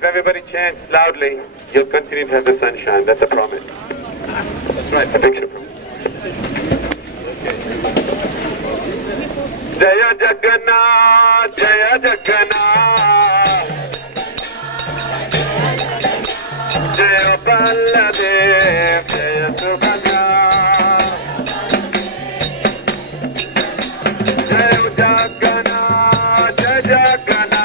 Everybody chants loudly, you'll continue to have the sunshine. That's a promise. That's right. A picture promise. Jaya Jagannath, Jaya Jagannath, Jaya Baladev, Jaya Subhadra, Jaya Jagannath, Jaya Jagannath.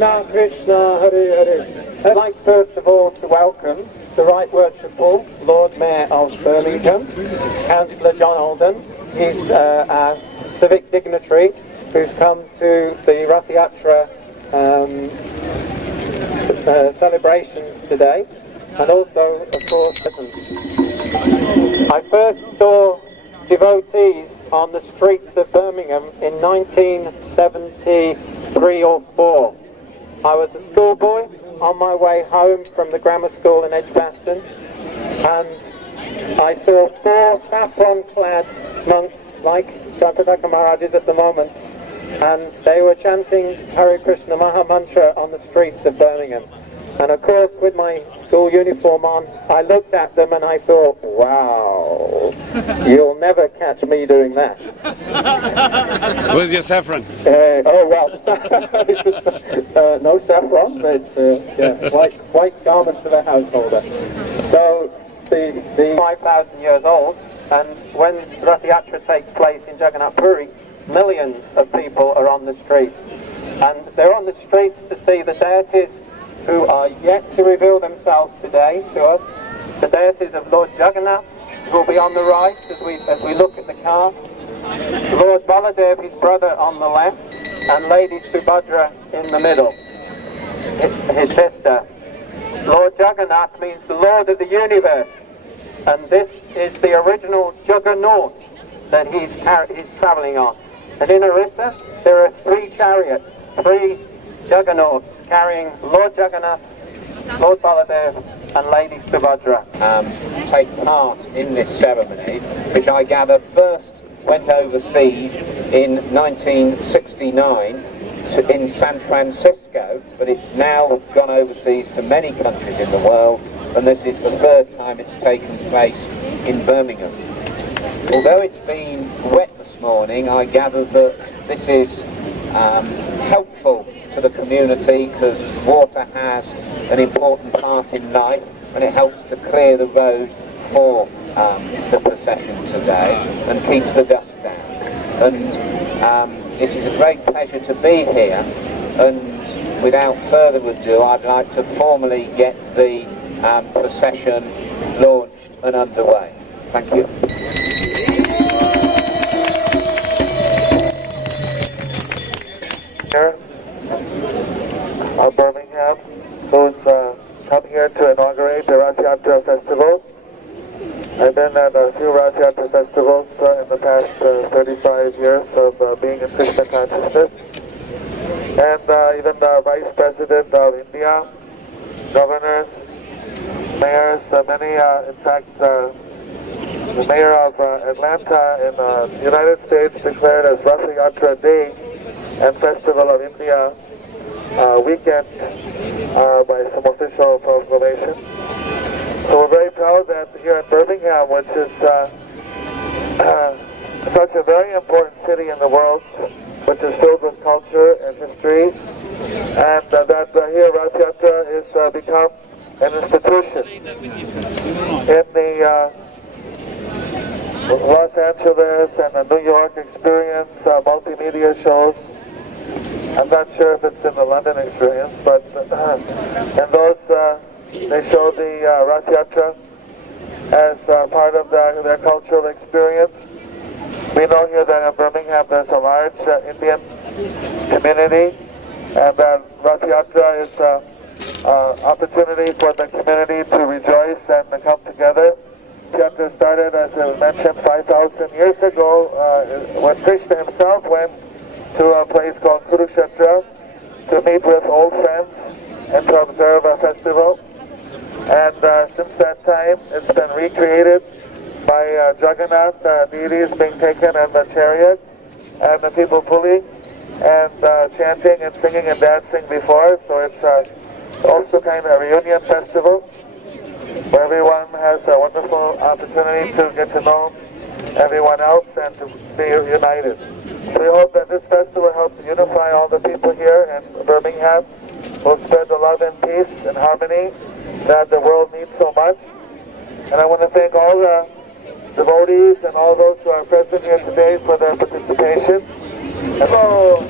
Krishna, Krishna, Hare, Hare. I'd like first of all to welcome the Right Worshipful Lord Mayor of Birmingham, Councillor John Alden. He's our civic dignitary who's come to the Rathayatra celebrations today, and also, of course, I first saw devotees on the streets of Birmingham in 1973 or 4. I was a schoolboy on my way home from the grammar school in Edgbaston, and I saw 4 saffron-clad monks like Rathayatra Maharaj is at the moment, and they were chanting Hare Krishna Maha Mantra on the streets of Birmingham. And of course, with my school uniform on, I looked at them and I thought, wow, you'll never catch me doing that. Where's your saffron? Oh well, no saffron, but yeah, white garments of a householder. So the 5,000 years old, and when Rathayatra takes place in Jagannath Puri, millions of people are on the streets, and they're on the streets to see the deities who are yet to reveal themselves today to us. The deities of Lord Jagannath, who will be on the right as we look at the cart. Lord Baladev, his brother, on the left, and Lady Subhadra in the middle, his sister. Lord Jagannath means the Lord of the universe, and this is the original Juggernaut that he's travelling on. And in Orissa, there are 3 chariots, 3 Juggernauts carrying Lord Jagannath, Lord Baladev and Lady Subhadra. Take part in this ceremony, which I gather first went overseas in 1969 in San Francisco, but it's now gone overseas to many countries in the world, and this is the 3rd time it's taken place in Birmingham. Although it's been wet this morning, I gather that this is helpful to the community because water has an important part in life, and it helps to clear the road for the procession today and keeps the dust down. And it is a great pleasure to be here, and without further ado I'd like to formally get the procession launched and underway. Thank you. Here of Birmingham, who's come here to inaugurate the Rathayatra festival. I've been at a few Rathayatra festivals in the past 35 years of being in Krishna consciousness. And even the Vice President of India, governors, mayors, many, in fact, the mayor of Atlanta in the United States declared as Rathayatra Day and Festival of India weekend by some official proclamation. So we're very proud that here in Birmingham, which is such a very important city in the world, which is filled with culture and history, and that here Rathayatra is become an institution. In the Los Angeles and the New York experience, multimedia shows, I'm not sure if it's in the London experience, but in those, they show the Rathayatra as part of their cultural experience. We know here that in Birmingham there's a large Indian community, and that Rathayatra is an opportunity for the community to rejoice and to come together. Rathayatra started, as I mentioned, 5,000 years ago when Krishna himself went to a place called Kurukshetra to meet with old friends and to observe a festival. And since that time, it's been recreated by Jagannath, deities being taken in the chariot, and the people pulling and chanting and singing and dancing before. So it's also kind of a reunion festival where everyone has a wonderful opportunity to get to know everyone else and to be united. So we hope that this festival helps unify all the people here in Birmingham, will spread the love and peace and harmony that the world needs so much. And I want to thank all the devotees and all those who are present here today for their participation. Hello!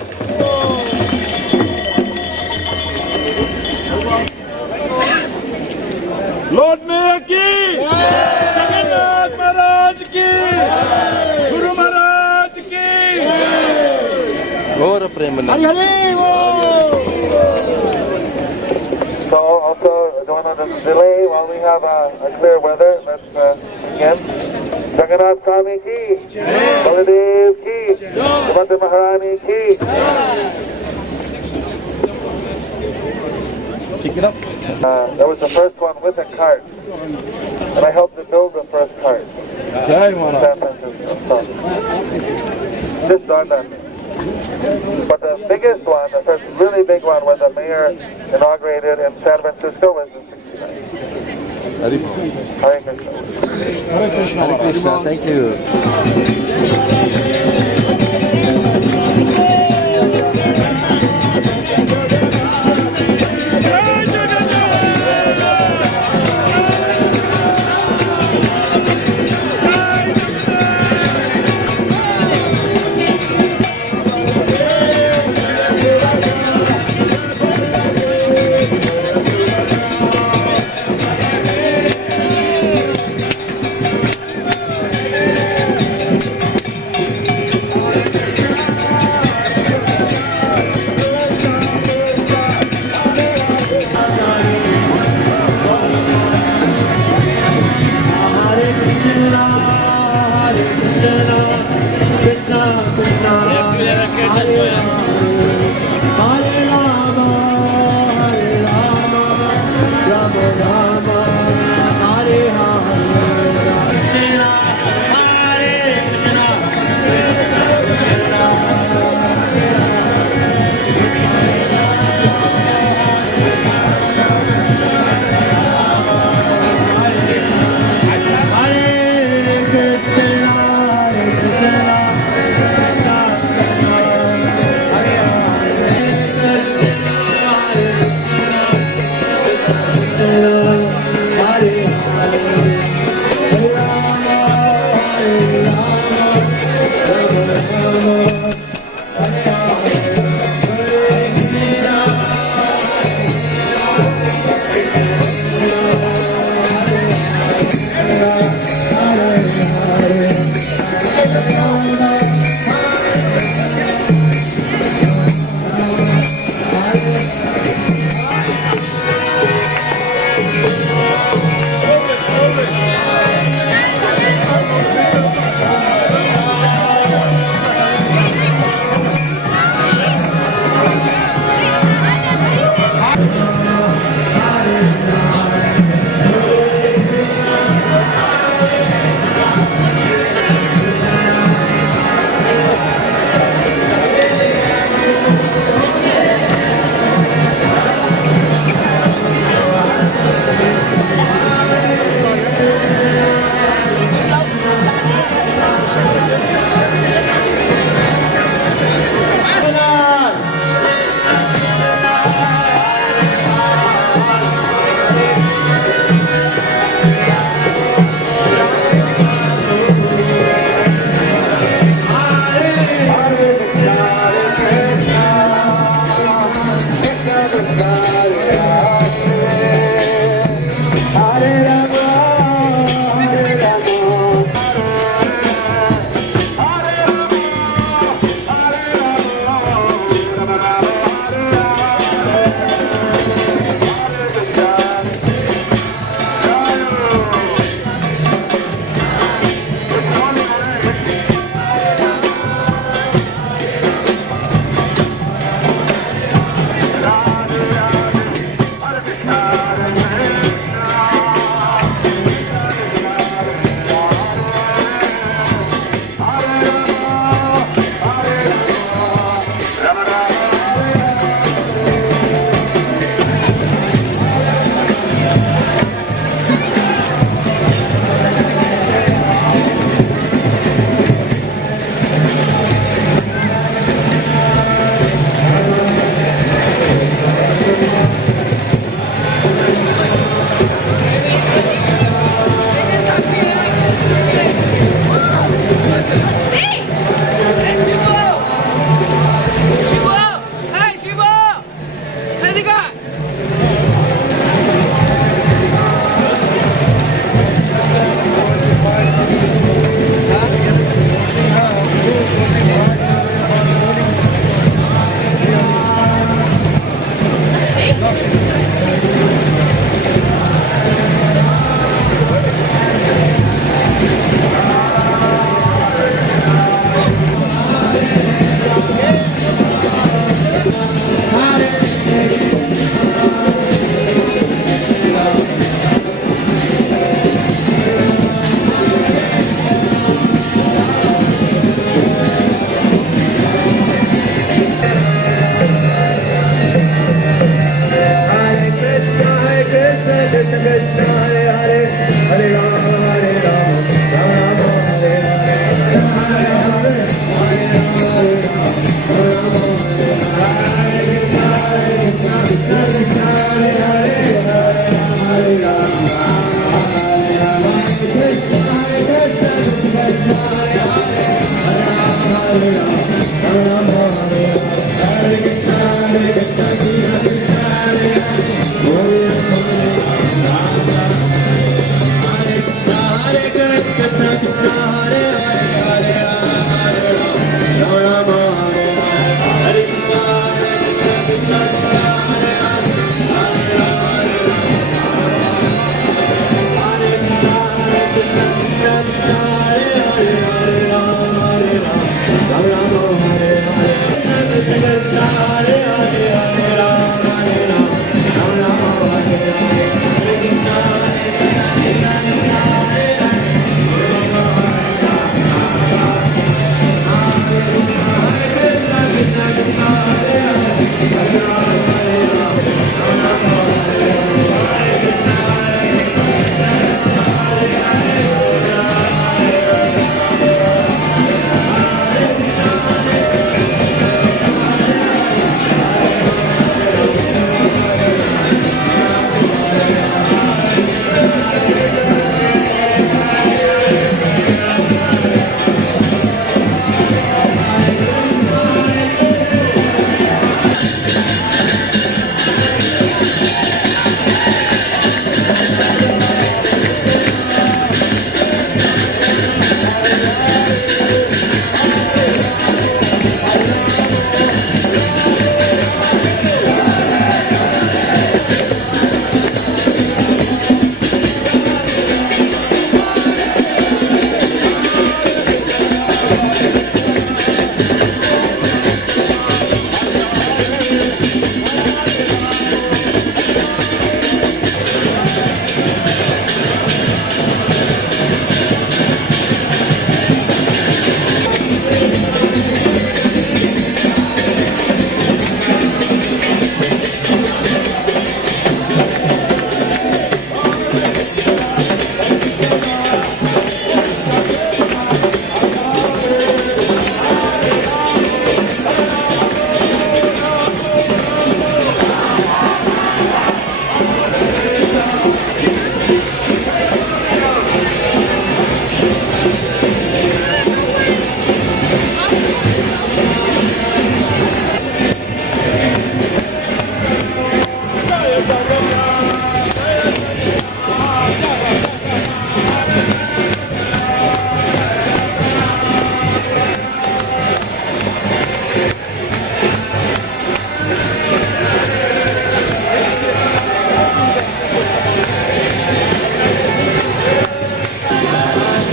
Lord Mayor ki, Jagannath Maharaj ki, Guru Maharaj ki. So also going on the delay while we have clear weather. Let's begin. Jagannath Swami ki, Baladev ki, Sumatra Maharani ki. That was the first one with a cart, and I helped to build the first cart in San Francisco. So, just done that. But the biggest one, the first really big one, when the mayor inaugurated in San Francisco, was in '69. Hare Krishna. Hare Krishna, thank you.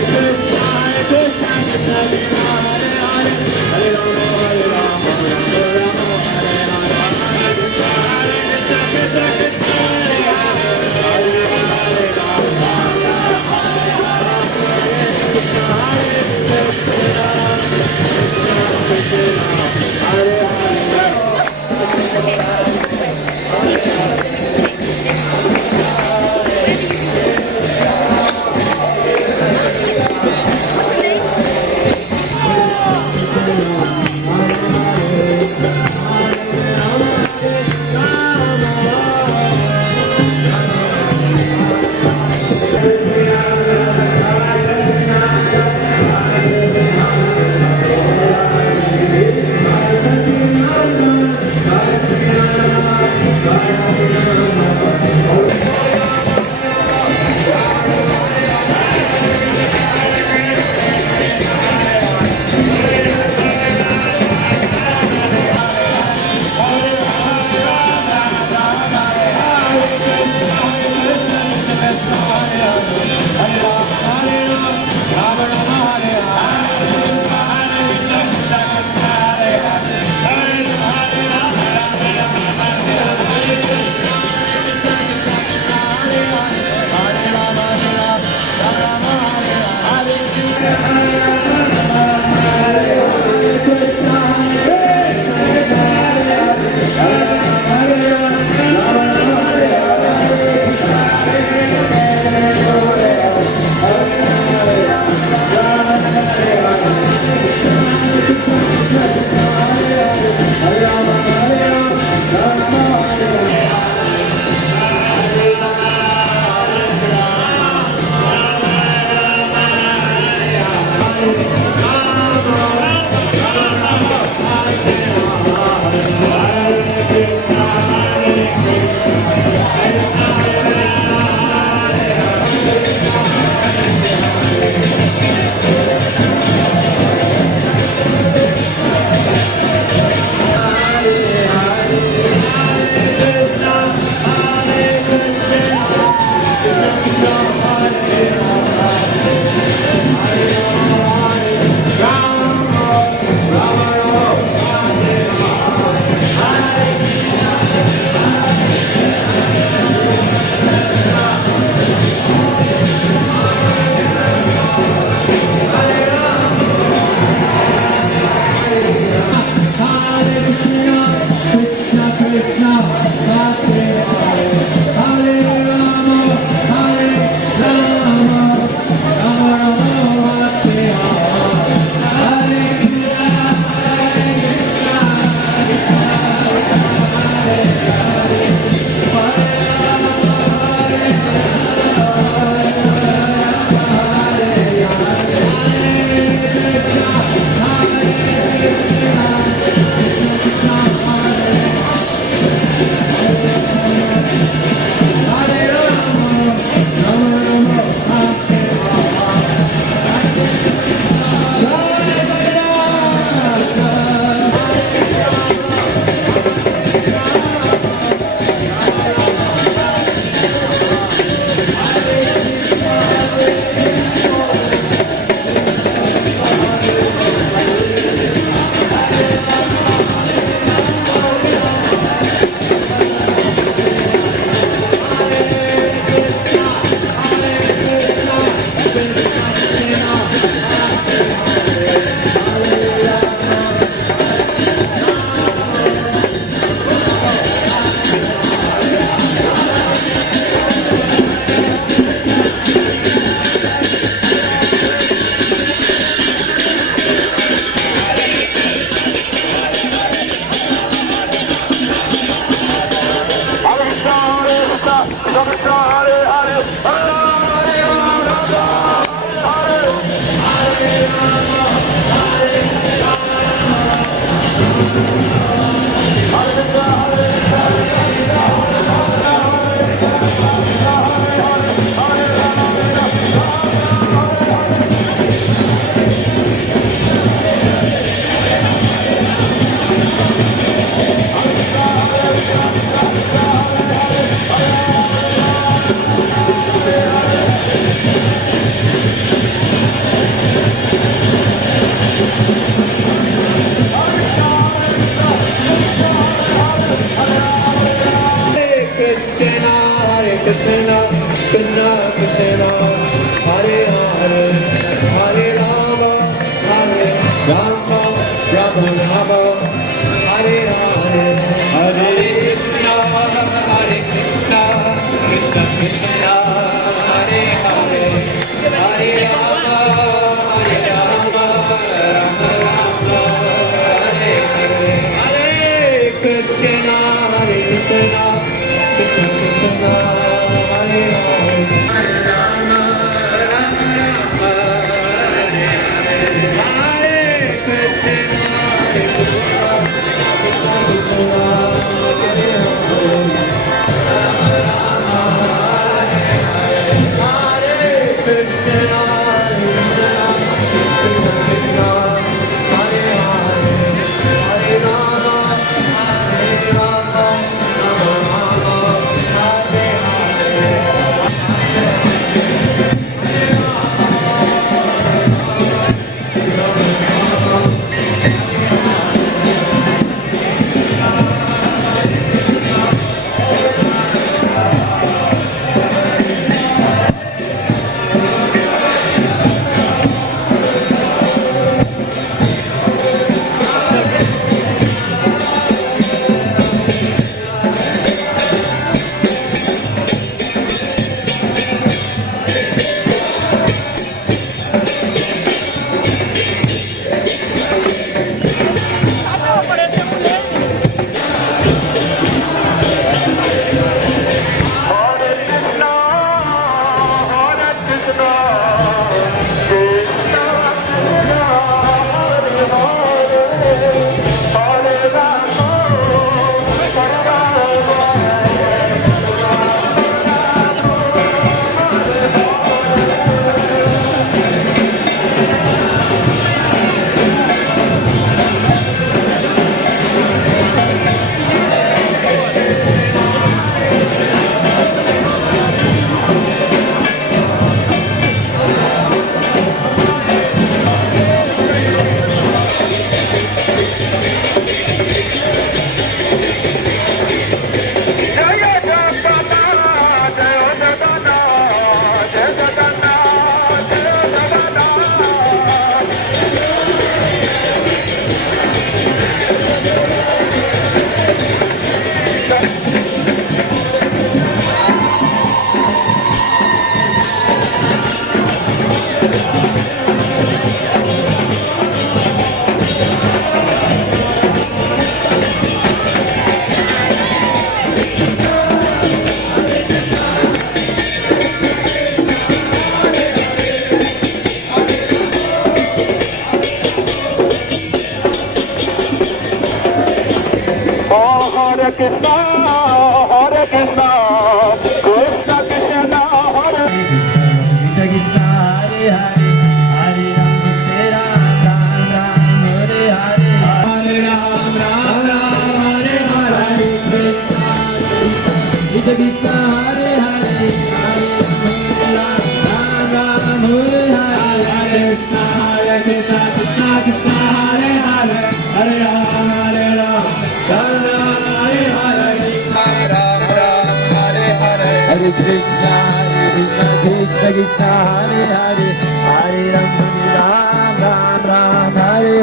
Krishna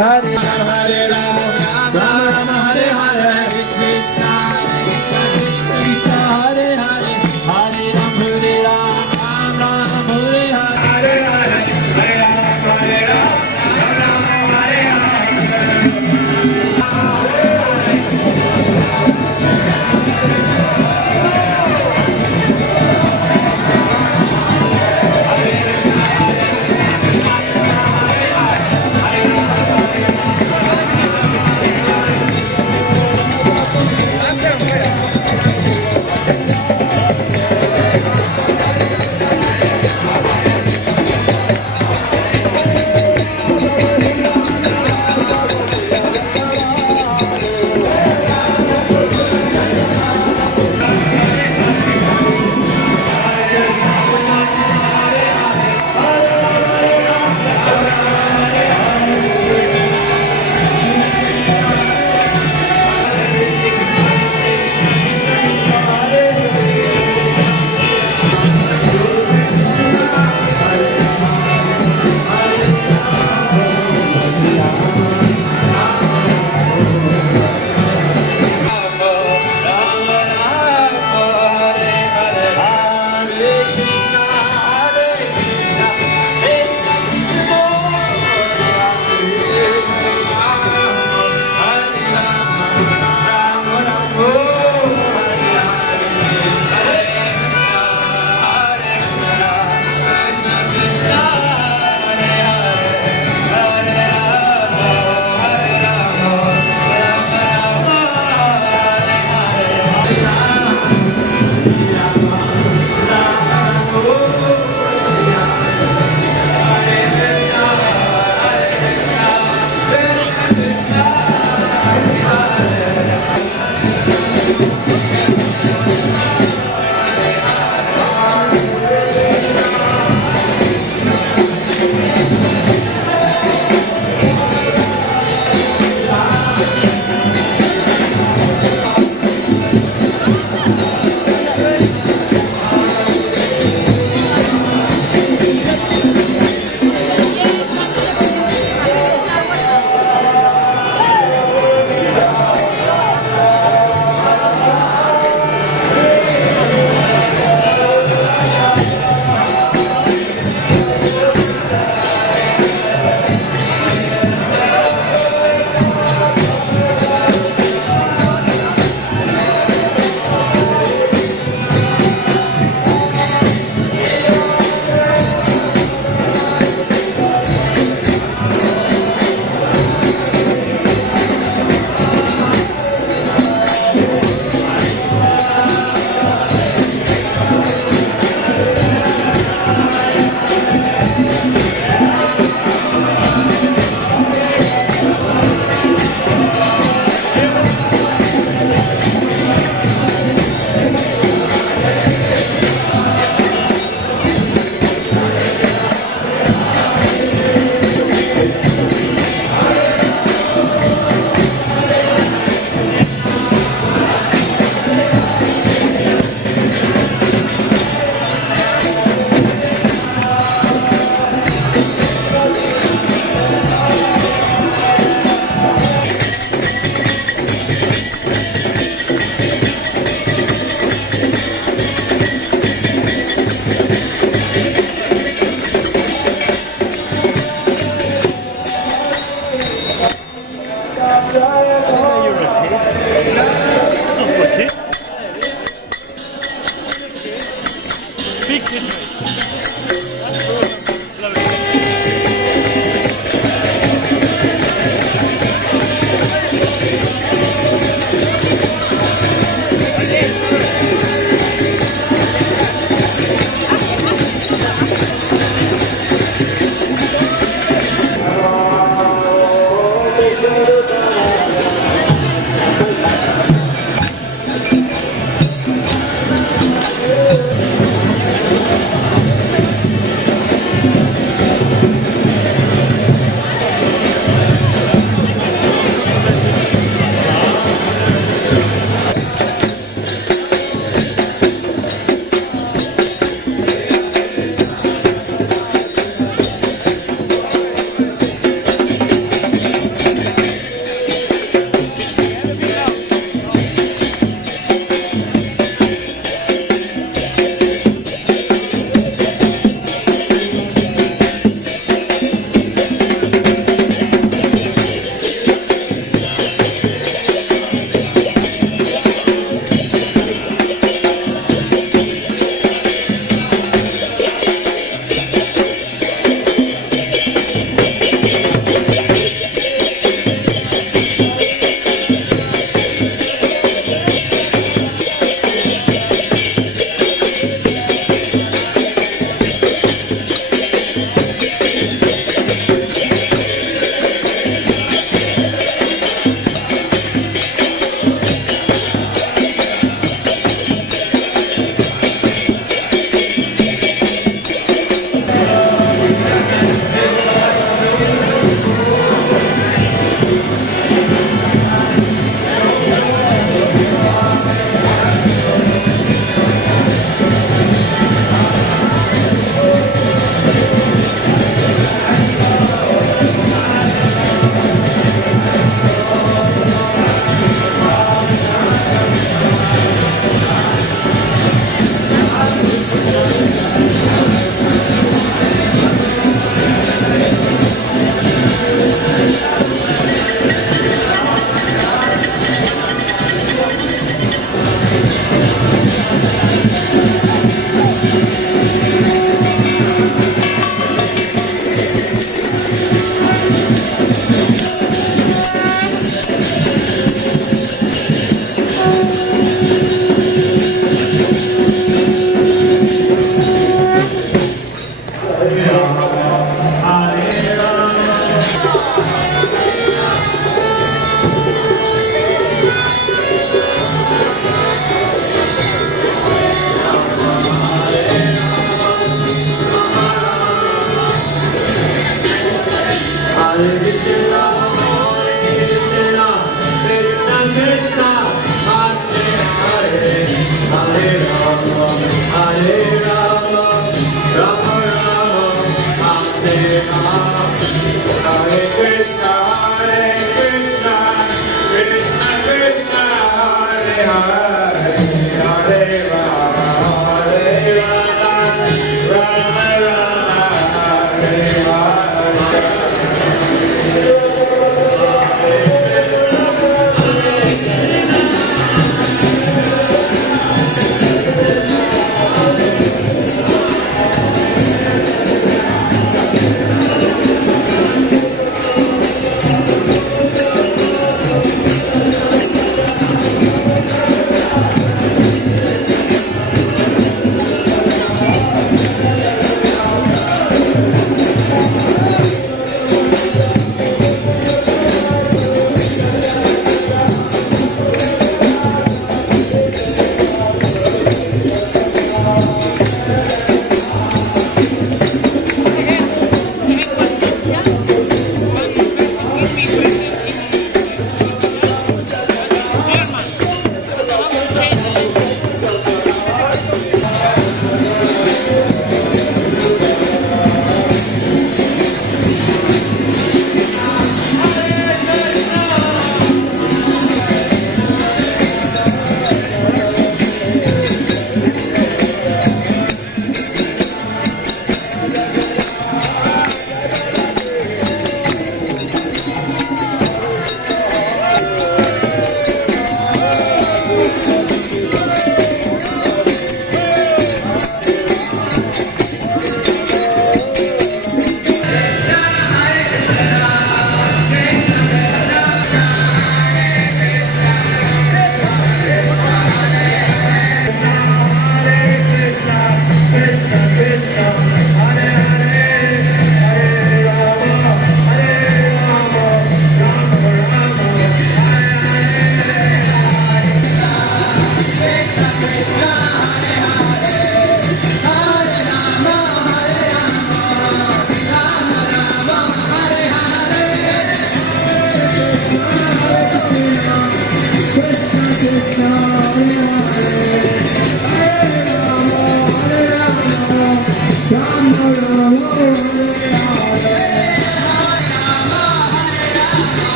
Hare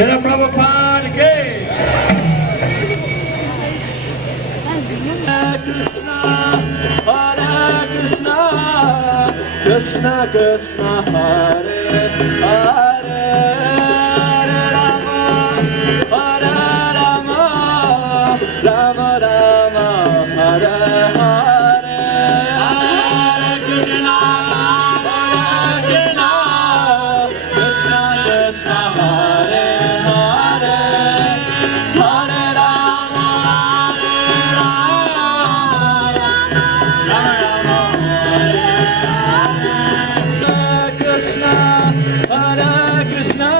Shri Prabhupada ki. Krishna, Hare Krishna, Krishna Krishna, Hare Hare, Hare Rama, Hare Rama, Rama Rama, Hare Hare, Hare Krishna, Hare Krishna, Krishna Krishna, Hare Hare, Hare Rama, Hare Krishna, Hare Krishna,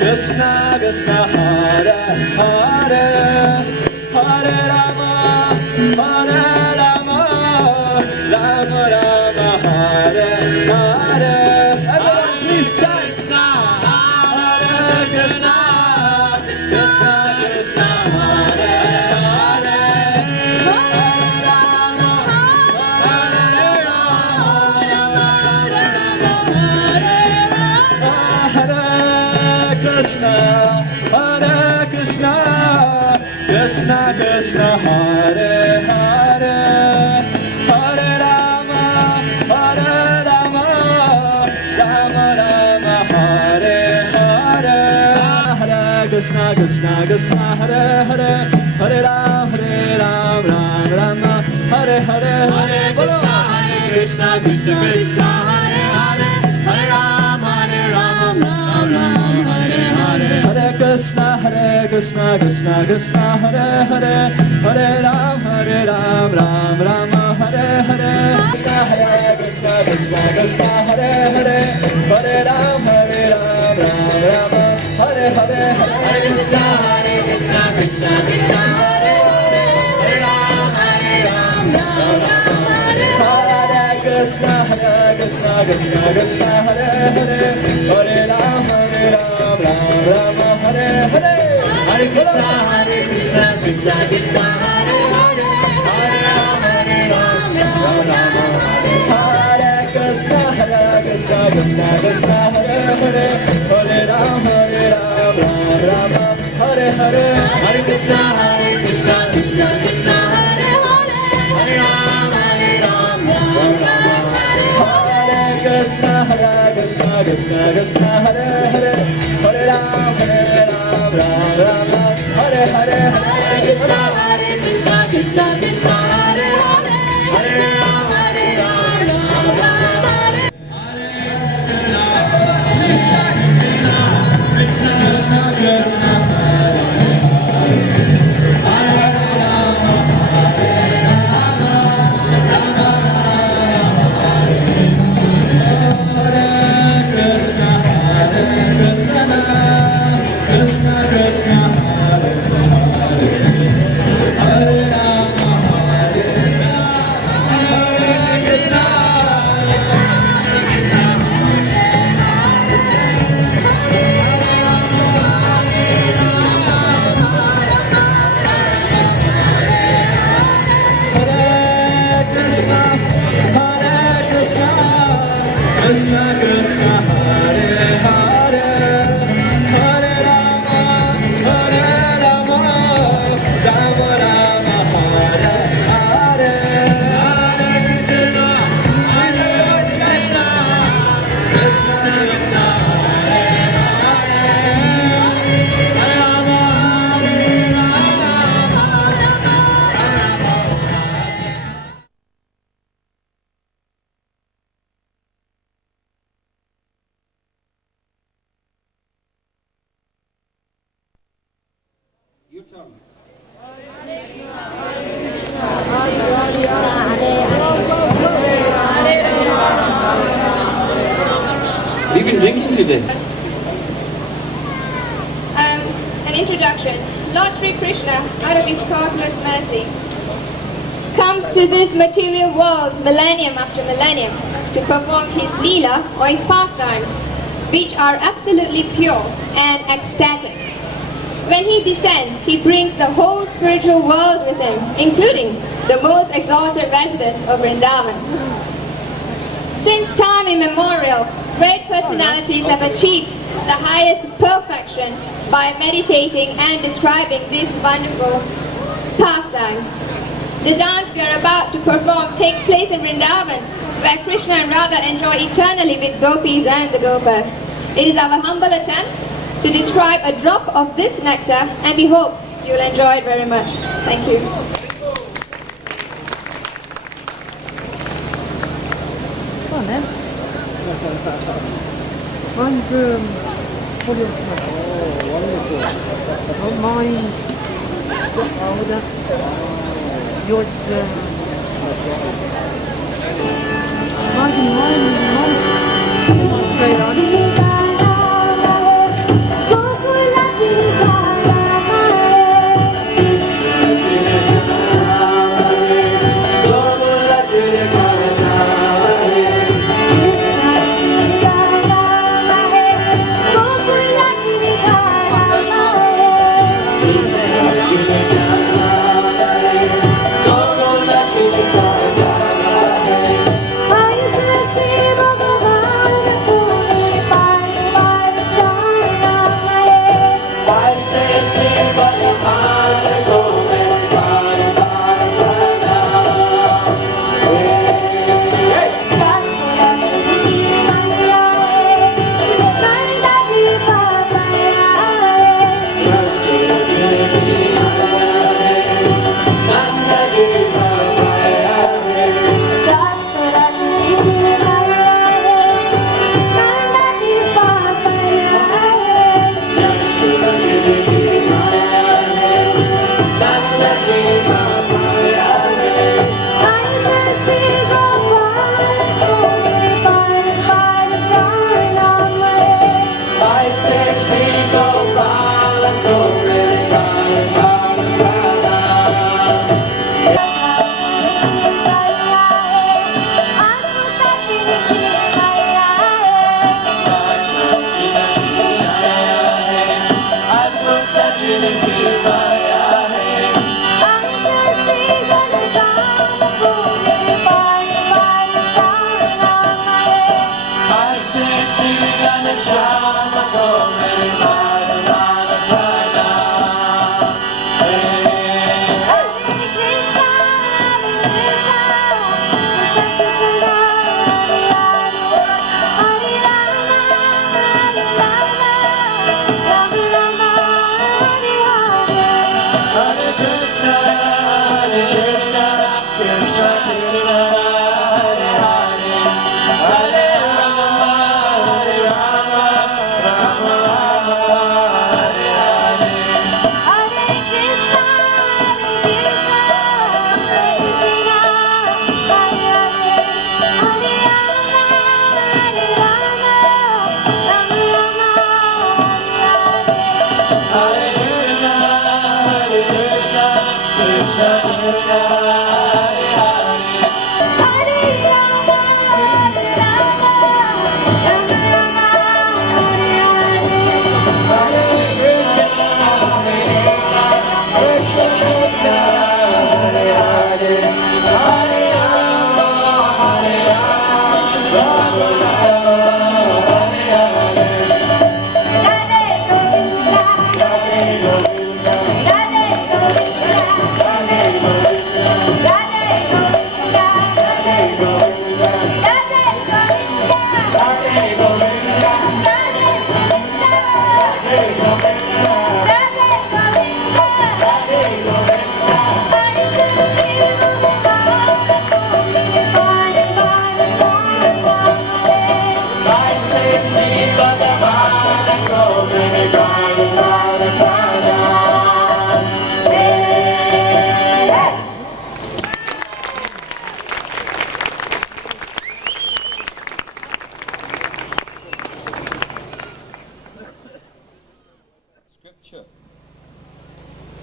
Krishna Krishna, Hare Hare, Hare Rama, Hare Rama, Rama Rama, Hare Hare. Everyone please chant now. Hare Krishna, Krishna Krishna, Hare Hare, Hare Rama, Hare Rama, Hare Krishna, Hare Krishna, Krishna Krishna, Hare Hare, Hare Rama, Hare Rama, Rama Rama, Hare Hare, Hare Krishna, Krishna Krishna, Hare Hare, Hare Rama, Ram Rama, Hare Hare, Hare Krishna, Krishna Krishna, Hare Hare, Hare Rama, Ram Ram, Hare Hare, Hare Krishna, Krishna Krishna, Hare Hare, Hare Rama, Ram Rama, Hare Hare, Krishna Krishna, Hare Hare, Hare Rama, Ram Rama, Hare Hare, Hare Krishna, Krishna Krishna, Hare Hare, Hare Rama, Ram Rama, Hare Krishna, Krishna Krishna, Hare Hare, Hare Rama, Ram Rama, Hare Hare, Hare Krishna, Krishna Krishna, Hare Hare, Hare Rama, Ram Rama, Hare Krishna, Krishna Krishna, Hare Hare, Hare Rama, Ram Rama, Hare Hare, Hare Krishna, Krishna Krishna, Hare Hare, Hare Rama, Ram Rama, Hare Krishna, Krishna Krishna, Hare Hare, Hare Rama, Ram Rama, Hare Hare, Hare Krishna, Krishna Krishna, Hare Hare, Hare Rama, Ram Rama, Krishna Krishna, Krishna Krishna, Hare Hare, Hare Rama, Hare Krishna, Krishna Krishna, Hare Hare, Hare Rama, Rama Rama, Hare Hare, Hare Krishna, Hare Krishna, Krishna Krishna, Hare Hare, Hare Rama, your turn. We've been drinking today. And introduction, Lord Sri Krishna, out of his causeless mercy, comes to this material world millennium after millennium to perform his leela or his pastimes, which are absolutely pure and ecstatic. When he descends, he brings the whole spiritual world with him, including the most exalted residents of Vrindavan. Since time immemorial, great personalities have achieved the highest perfection by meditating and describing these wonderful pastimes. The dance we are about to perform takes place in Vrindavan, where Krishna and Radha enjoy eternally with gopis and the gopas. It is our humble attempt to describe a drop of this nectar, and we hope you will enjoy it very much. Thank you.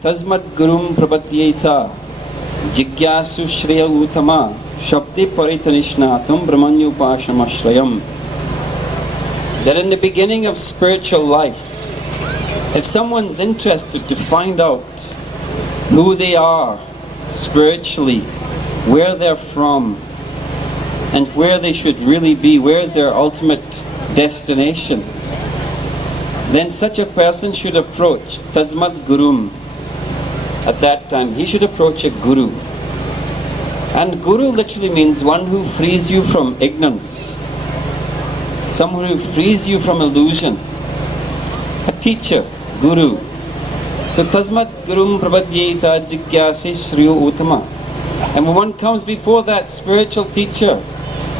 Tasmat Gurum Prapadyeta Jigyasu Shreya Utama Shakti Paritanishnatam Brahmanyupashamashrayam. That in the beginning of spiritual life, if someone's interested to find out who they are spiritually, where they're from, and where they should really be, where's their ultimate destination, then such a person should approach Tasmat Gurum. At that time, he should approach a guru. And guru literally means one who frees you from ignorance, someone who frees you from illusion, a teacher, guru. So Tasmat Gurum Prapadyeta Jigyasi Shriyo Uttama. And when one comes before that spiritual teacher,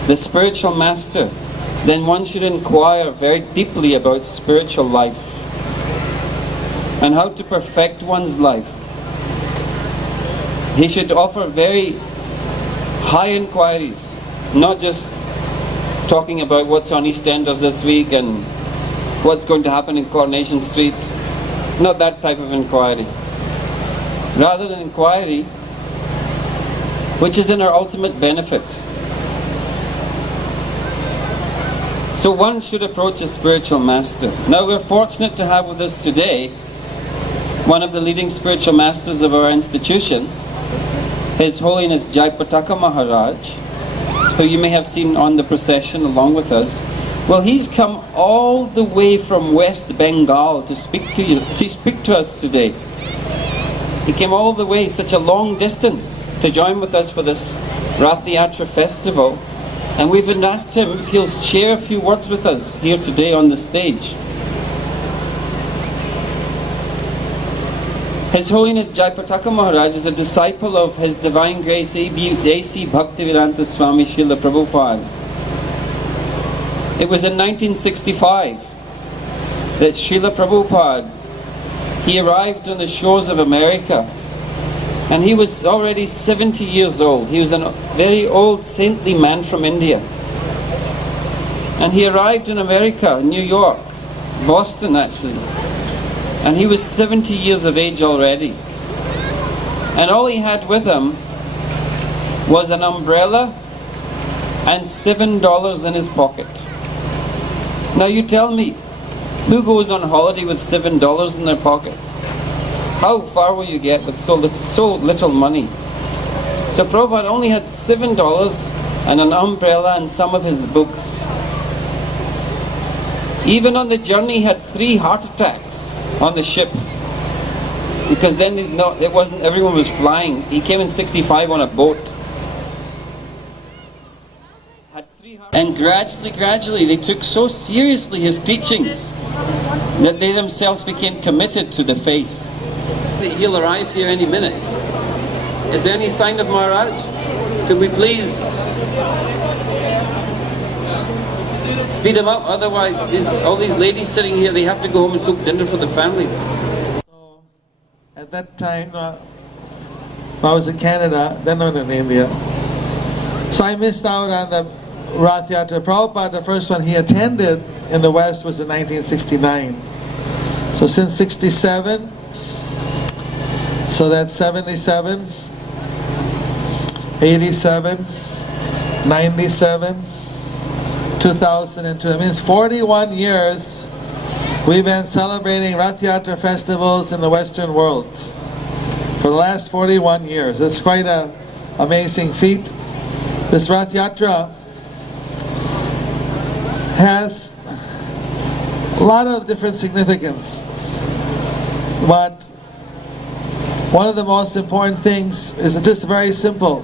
the spiritual master, then one should inquire very deeply about spiritual life and how to perfect one's life. He should offer very high inquiries, not just talking about what's on EastEnders this week and what's going to happen in Coronation Street. Not that type of inquiry. Rather than inquiry which is in our ultimate benefit. So one should approach a spiritual master. Now we're fortunate to have with us today one of the leading spiritual masters of our institution, His Holiness Jayapataka Maharaj, who you may have seen on the procession along with us. Well, he's come all the way from West Bengal to speak to us today. He came all the way, such a long distance, to join with us for this Rathayatra festival. And we've asked him if he'll share a few words with us here today on the stage. His Holiness Jayapataka Maharaj is a disciple of His Divine Grace A.C. Bhaktivedanta Swami Srila Prabhupada. It was in 1965 that Srila Prabhupada, he arrived on the shores of America, and he was already 70 years old. He was a very old saintly man from India. And he arrived in America, New York, Boston actually. And he was 70 years of age already. And all he had with him was an umbrella and $7 in his pocket. Now you tell me, who goes on holiday with $7 in their pocket? How far will you get with so little money? So Prabhupada only had $7 and an umbrella and some of his books. Even on the journey he had 3 heart attacks on the ship, because then it wasn't everyone was flying. He came in 65 on a boat. And gradually they took so seriously his teachings that they themselves became committed to the faith. He'll arrive here any minute. Is there any sign of Maharaj? Could we please speed him up? Otherwise, all these ladies sitting here, they have to go home and cook dinner for the families. So, at that time, I was in Canada, then not in India. So I missed out on the Rathayatra. Prabhupada, the first one he attended in the West was in 1969. So since 67, so that's 77, 87, 97, 2002. That means 41 years we've been celebrating Rathayatra festivals in the Western world. For the last 41 years. It's quite an amazing feat. This Rathayatra has a lot of different significance. But one of the most important things is just very simple.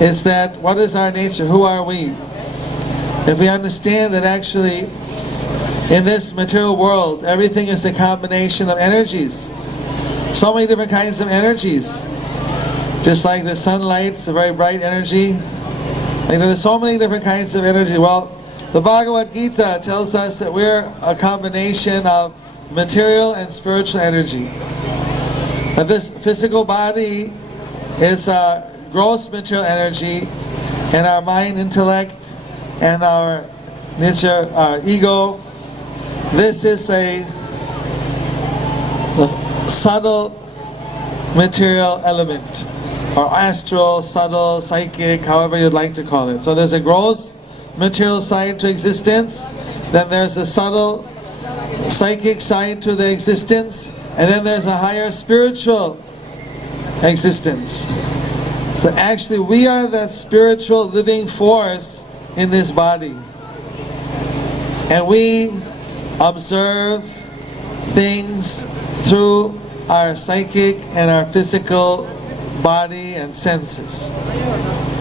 Is that what is our nature? Who are we? If we understand that actually in this material world everything is a combination of energies. So many different kinds of energies. Just like the sunlight, it's a very bright energy. Like there's so many different kinds of energy. Well, the Bhagavad Gita tells us that we're a combination of material and spiritual energy. That this physical body is a gross material energy, and our mind, intellect, and our nature, our ego, this is a subtle material element, or astral, subtle, psychic, however you'd like to call it. So there's a gross material side to existence, then there's a subtle psychic side to the existence, and then there's a higher spiritual existence. So actually we are the spiritual living force in this body. And we observe things through our psychic and our physical body and senses.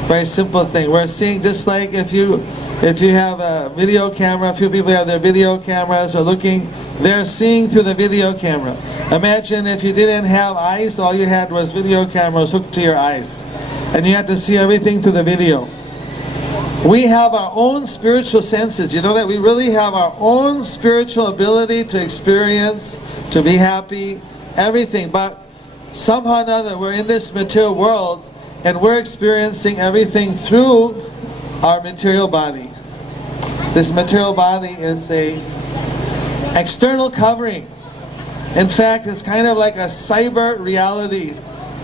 Very simple thing. We're seeing, just like if you have a video camera, a few people have their video cameras or looking, they're seeing through the video camera. Imagine if you didn't have eyes, all you had was video cameras hooked to your eyes, and you had to see everything through the video. We have our own spiritual senses. You know that we really have our own spiritual ability to experience, to be happy, everything. But somehow or another we're in this material world and we're experiencing everything through our material body. This material body is a external covering. In fact, it's kind of like a cyber reality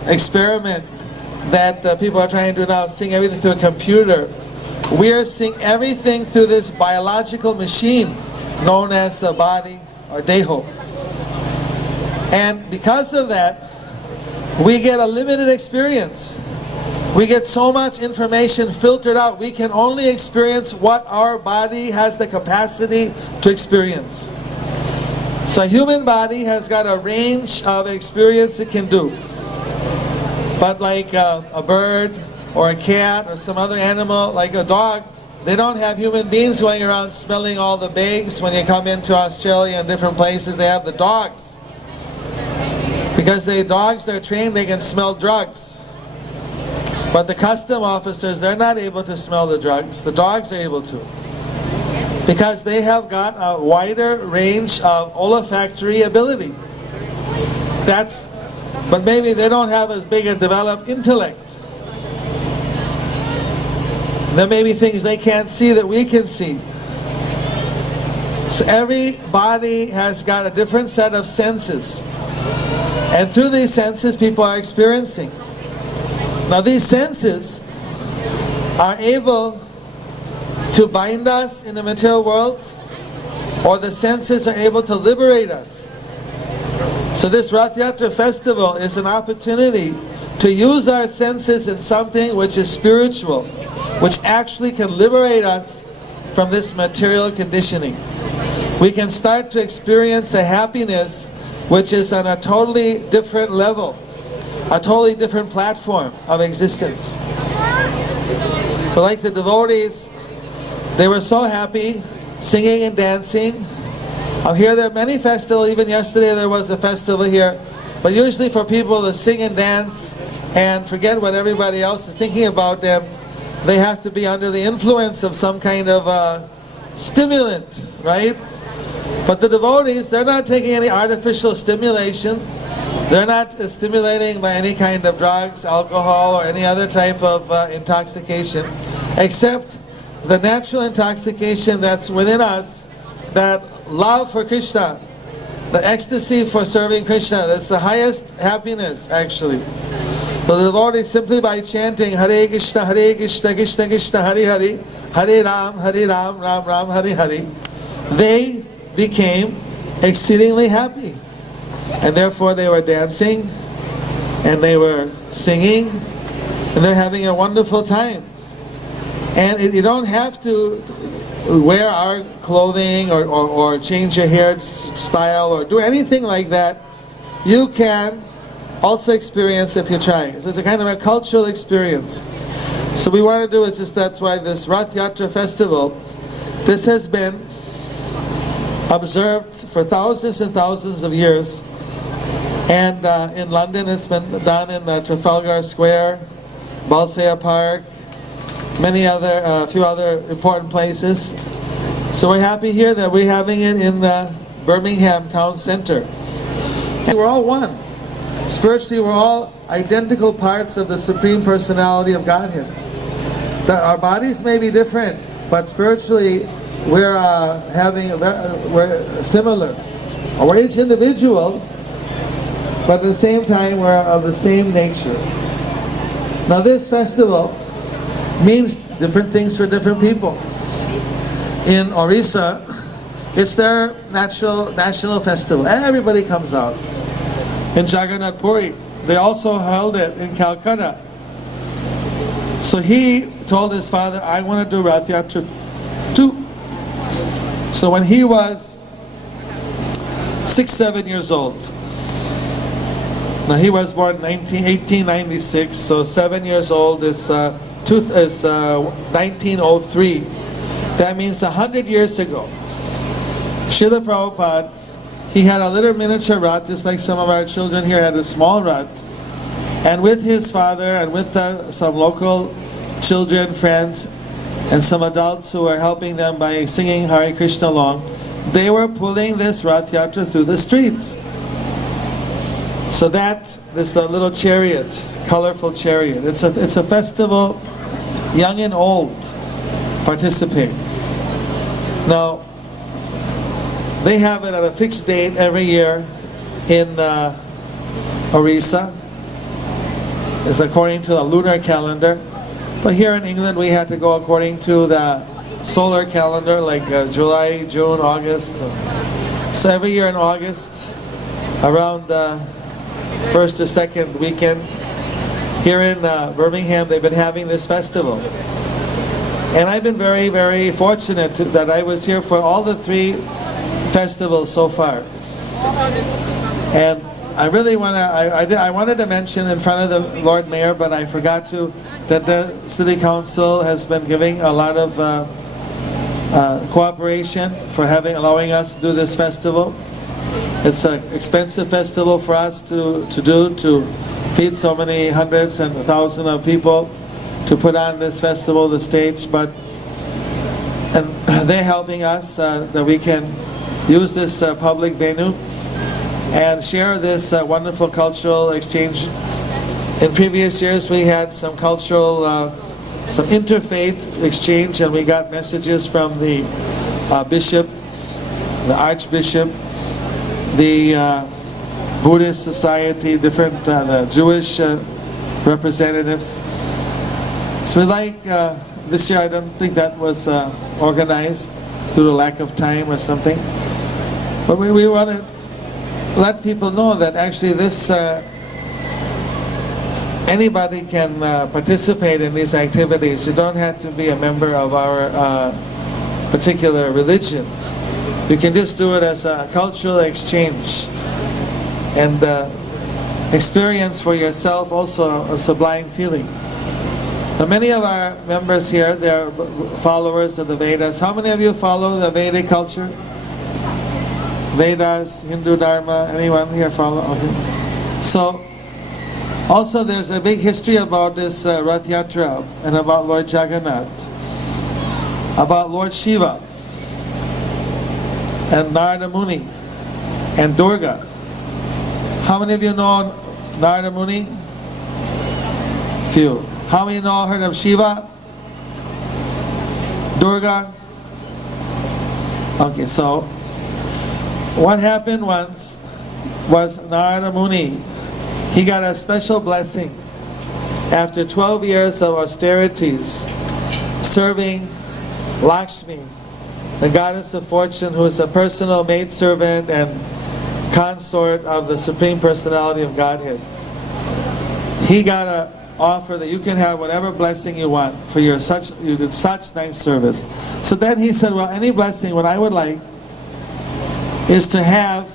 experiment that people are trying to do now, seeing everything through a computer. We are seeing everything through this biological machine known as the body or deho. And because of that, we get a limited experience. We get so much information filtered out, we can only experience what our body has the capacity to experience. So a human body has got a range of experience it can do. But like a bird or a cat or some other animal, like a dog, they don't have human beings going around smelling all the bags. When you come into Australia and different places, they have the dogs. Because the dogs, they're trained, they can smell drugs. But the custom officers, they're not able to smell the drugs. The dogs are able to. Because they have got a wider range of olfactory ability. But maybe they don't have as big a developed intellect. There may be things they can't see that we can see. So every body has got a different set of senses. And through these senses, people are experiencing. Now these senses are able to bind us in the material world, or the senses are able to liberate us. So this Rathayatra festival is an opportunity to use our senses in something which is spiritual, which actually can liberate us from this material conditioning. We can start to experience a happiness which is on a totally different level, a totally different platform of existence. So like the devotees, they were so happy, singing and dancing. Here there are many festivals, even yesterday there was a festival here, but usually for people to sing and dance and forget what everybody else is thinking about them, they have to be under the influence of some kind of stimulant, right? But the devotees, they're not taking any artificial stimulation. They're not stimulating by any kind of drugs, alcohol, or any other type of intoxication, except the natural intoxication that's within us, that love for Krishna, the ecstasy for serving Krishna. That's the highest happiness, actually. So the devotees, simply by chanting Hare Krishna, Krishna Krishna, Hare Hare, Hare Ram, Ram Ram, Hare Hare, they became exceedingly happy. And therefore they were dancing, and they were singing, and they're having a wonderful time. And you don't have to wear our clothing or change your hairstyle or do anything like that. You can also experience if you try. So it's a kind of a cultural experience. So we want to do is just, that's why this Rathayatra festival, this has been observed for thousands and thousands of years. And in London it's been done in Trafalgar Square, Balsea Park, many other, a few other important places. So we're happy here that we're having it in the Birmingham town center. And we're all one. Spiritually, we're all identical parts of the Supreme Personality of Godhead. Our bodies may be different, but spiritually we're we're similar. We're each individual, but at the same time we're of the same nature. Now this festival means different things for different people. In Orissa, it's their national festival. Everybody comes out. In Jagannath Puri, they also held it in Calcutta. So he told his father, I want to do Rathayatra too. So when he was 7 years old, now he was born in 1896, so 7 years old is 1903. That means 100 years ago. Srila Prabhupada, he had a little miniature Rath, just like some of our children here had a small Rath. And with his father and with some local children, friends, and some adults who were helping them by singing Hare Krishna along, they were pulling this Rathayatra through the streets. So this the little chariot, colorful chariot. It's a festival, young and old participate. Now, they have it at a fixed date every year in Orissa. It's according to the lunar calendar. But here in England, we had to go according to the solar calendar, like July, June, August. So every year in August, around the first or second weekend, here in Birmingham, they've been having this festival. And I've been very, very fortunate that I was here for all the 3 festivals so far. And I really want to, I wanted to mention in front of the Lord Mayor, but I forgot to, that the City Council has been giving a lot of cooperation for allowing us to do this festival. It's an expensive festival for us to do, to feed so many hundreds and thousands of people, to put on this festival, the stage, and they're helping us that we can use this public venue and share this wonderful cultural exchange. In previous years we had some cultural, some interfaith exchange, and we got messages from the bishop, the archbishop, the Buddhist society, different the Jewish representatives. So we like, this year I don't think that was organized due to lack of time or something. But we want to let people know that actually this, anybody can participate in these activities. You don't have to be a member of our particular religion. You can just do it as a cultural exchange and experience for yourself also a sublime feeling. Now, many of our members here, they are followers of the Vedas. How many of you follow the Vedic culture? Vedas, Hindu Dharma, anyone here follow? Okay. So, also there's a big history about this Rathayatra and about Lord Jagannath, about Lord Shiva and Narada Muni and Durga. How many of you know Narada Muni? Few. How many know heard of Shiva? Durga? Okay, so what happened once was Narada Muni, he got a special blessing after 12 years of austerities, serving Lakshmi, the goddess of fortune, who is a personal maidservant and consort of the Supreme Personality of Godhead. He got an offer that you can have whatever blessing you want for you did such nice service. So then he said, well, any blessing, what I would like is to have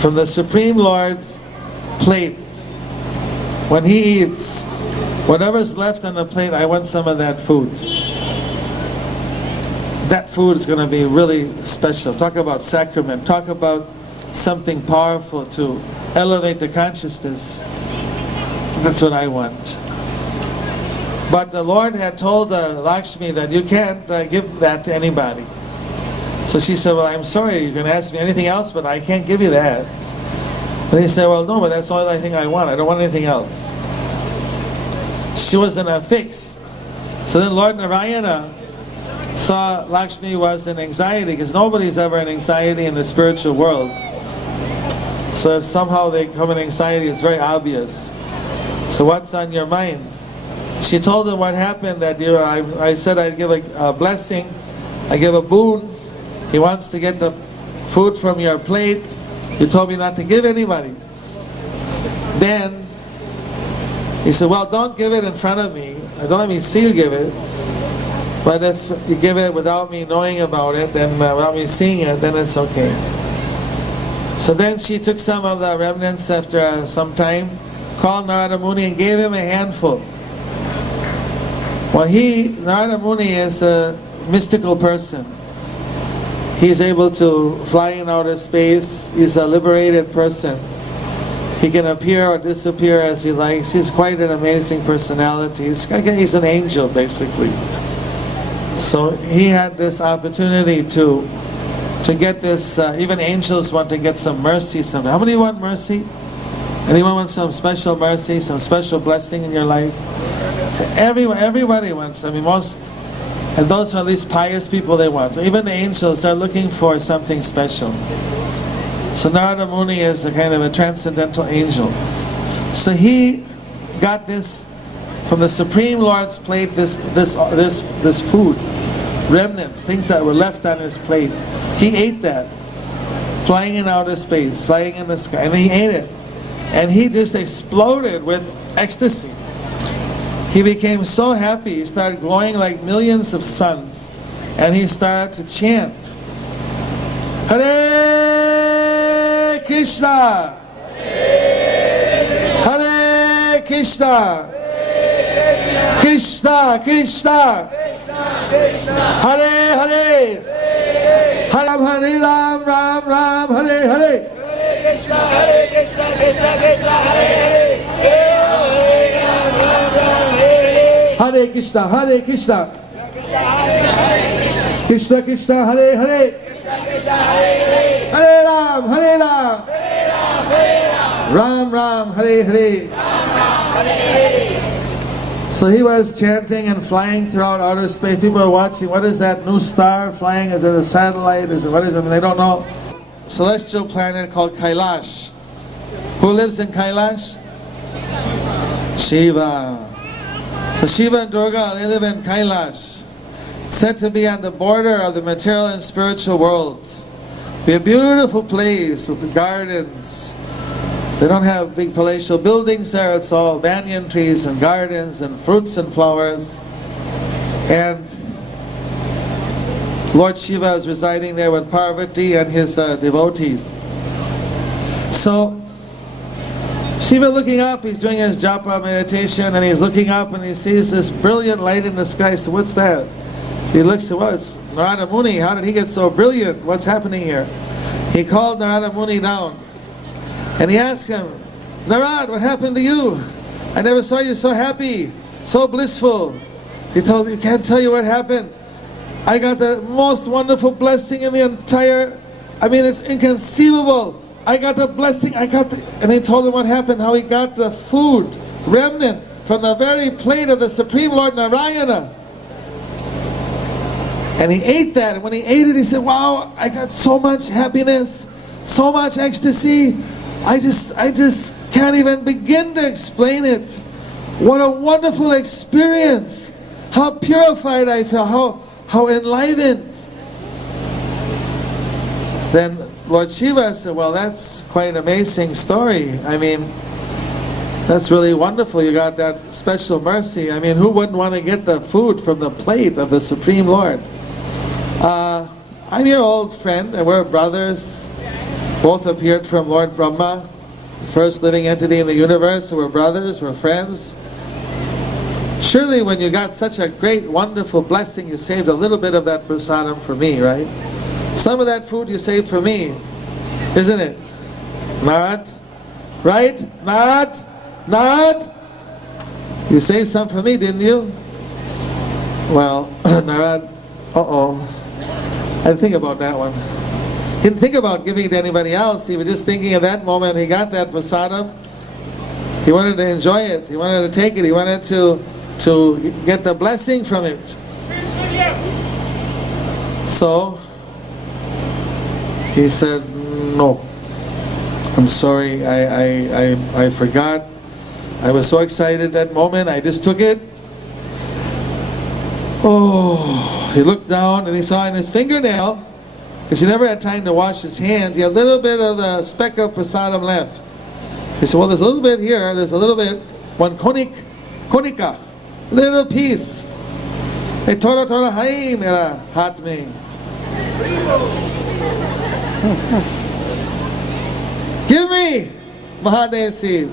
from the Supreme Lord's plate, when he eats, whatever's left on the plate, I want some of that food. That food is going to be really special. Talk about sacrament. Talk about something powerful to elevate the consciousness. That's what I want. But the Lord had told Lakshmi that you can't give that to anybody. So she said, well, I'm sorry, you can ask me anything else, but I can't give you that. And he said, well, no, but that's the only thing I want. I don't want anything else. She was in a fix. So then Lord Narayana saw Lakshmi was in anxiety, because nobody's ever in anxiety in the spiritual world. So if somehow they come in anxiety, it's very obvious. So what's on your mind? She told him what happened that year. I said I'd give a blessing, I give a boon. He wants to get the food from your plate. You told me not to give anybody. Then he said, well, don't give it in front of me. Don't let me see you give it. But if you give it without me knowing about it, then without me seeing it, then it's okay. So then she took some of the remnants after some time, called Narada Muni and gave him a handful. Well, Narada Muni is a mystical person. He's able to fly in outer space. He's a liberated person. He can appear or disappear as he likes. He's quite an amazing personality. He's an angel, basically. So he had this opportunity to get this. Even angels want to get some mercy sometimes. How many want mercy? Anyone want some special mercy, some special blessing in your life? So everybody wants. I mean, most, and those who are at least pious people, they want. So even the angels are looking for something special. So Narada Muni is a kind of a transcendental angel. So he got this from the Supreme Lord's plate. This food, remnants, things that were left on his plate. He ate that, flying in outer space, flying in the sky, and he ate it, and he just exploded with ecstasy. He became so happy. He started glowing like millions of suns, and he started to chant, Hare Krishna, Hare Krishna, Krishna Krishna, Hare Hare, Hare Hare Ram Ram Ram Hare Hare, Krishna Krishna Krishna Hare Hare, Hare Krishna Hare Krishna, Krishna Krishna Hare Hare, Hare Ram Hare Ram, Ram Ram Hare Hare. So he was chanting and flying throughout outer space. People are watching. What is that new star flying? Is it a satellite? What is it? They don't know. Celestial planet called Kailash. Who lives in Kailash? Shiva. So Shiva and Durga, they live in Kailash. It's said to be on the border of the material and spiritual worlds. Be a beautiful place with gardens. They don't have big palatial buildings there. It's all banyan trees and gardens and fruits and flowers. And Lord Shiva is residing there with Parvati and his devotees. So Shiva looking up, he's doing his japa meditation, and he's looking up and he sees this brilliant light in the sky. So what's that? He looks at, well, it's Narada Muni. How did he get so brilliant? What's happening here? He called Narada Muni down. And he asked him, Narad, what happened to you? I never saw you so happy, so blissful. He told me, I can't tell you what happened. I got the most wonderful blessing in the entire, it's inconceivable. I got the blessing, and he told him what happened, how he got the food, remnant, from the very plate of the Supreme Lord Narayana. And he ate that, and when he ate it, he said, wow, I got so much happiness, so much ecstasy. I just can't even begin to explain it. What a wonderful experience. How purified I felt, how enlivened. Then Lord Shiva said, well, that's quite an amazing story. That's really wonderful. You got that special mercy. Who wouldn't want to get the food from the plate of the Supreme Lord? I'm your old friend, and we're brothers. Both appeared from Lord Brahma, the first living entity in the universe. So we're brothers, we're friends. Surely when you got such a great, wonderful blessing, you saved a little bit of that prasadam for me, right? Some of that food you saved for me, isn't it? Narad? Right? Narad? Narad? You saved some for me, didn't you? Well, Narad, I didn't think about that one. He didn't think about giving it to anybody else. He was just thinking of that moment. He got that prasadam. He wanted to enjoy it. He wanted to take it. He wanted to get the blessing from it. So he said, no. I'm sorry, I forgot. I was so excited that moment, I just took it. Oh, he looked down and he saw in his fingernail, because he never had time to wash his hands, he had a little bit of the speck of prasadam left. He said, well, there's a little bit here, there's a little bit, one konika, little piece. Hey, thoda thoda hai mera haath mein. Give me, Mahadesi,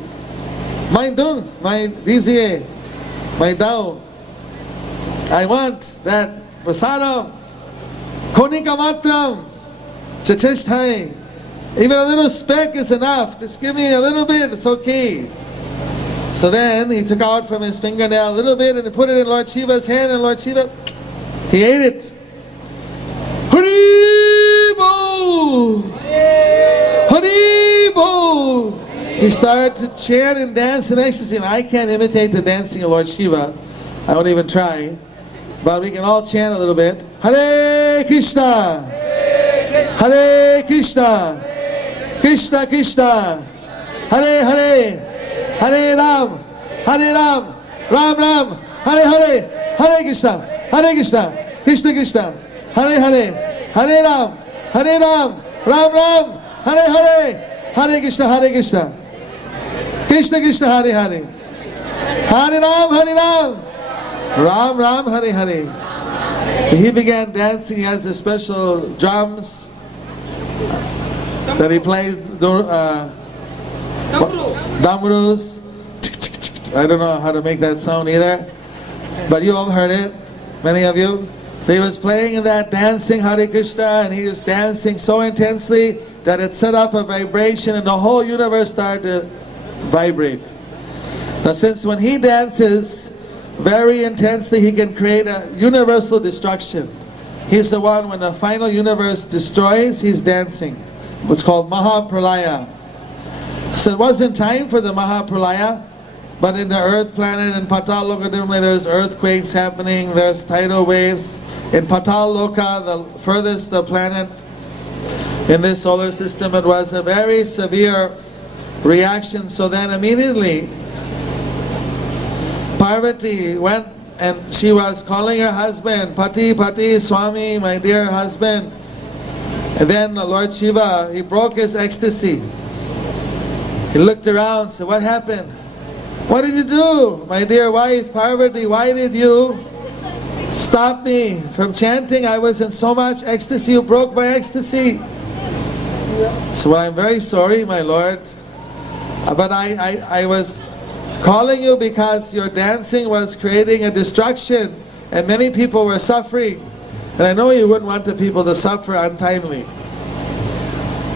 my dung, my diziye, my dao. I want that prasadam, konika matram, chacheshthai. Even a little speck is enough. Just give me a little bit, it's okay. So then he took out from his fingernail a little bit and he put it in Lord Shiva's hand, and Lord Shiva, he ate it. Haribo! Haribo! He started to chant and dance in ecstasy, and I can't imitate the dancing of Lord Shiva. I won't even try. But we can all chant a little bit. Hare Krishna! Hare Krishna! Krishna Krishna! Hare Hare! Hare Ram! Hare Ram! Ram Ram! Hare Hare! Hare Krishna! Hare Krishna! Krishna Krishna! Hare Hare! Hare Ram! Hare Ram! Ram Ram! Hare Hare! Hare Krishna! Hare Krishna! Krishna Krishna! Hare Hare! Hare Ram! Hare Ram! Ram Ram! Hare Hare! So he began dancing. He has the special drums that he plays, damrus. I don't know how to make that sound either, but you all heard it, many of you. So he was playing in that, dancing Hare Krishna, and he was dancing so intensely that it set up a vibration and the whole universe started to vibrate. Now since when he dances very intensely, he can create a universal destruction. He's the one, when the final universe destroys, he's dancing. What's called Mahapralaya. So it wasn't time for the Mahapralaya, but in the earth planet, in Patal Loka, there's earthquakes happening, there's tidal waves. In Patal Loka, the furthest the planet in this solar system, it was a very severe reaction. So then immediately Parvati went and she was calling her husband, Pati, Pati, Swami, my dear husband. And then Lord Shiva, he broke his ecstasy. He looked around, said, what happened? What did you do? My dear wife, Parvati, why did you stop me from chanting? I was in so much ecstasy, you broke my ecstasy. So well, I'm very sorry, my Lord. But I was calling you because your dancing was creating a destruction and many people were suffering. And I know you wouldn't want the people to suffer untimely.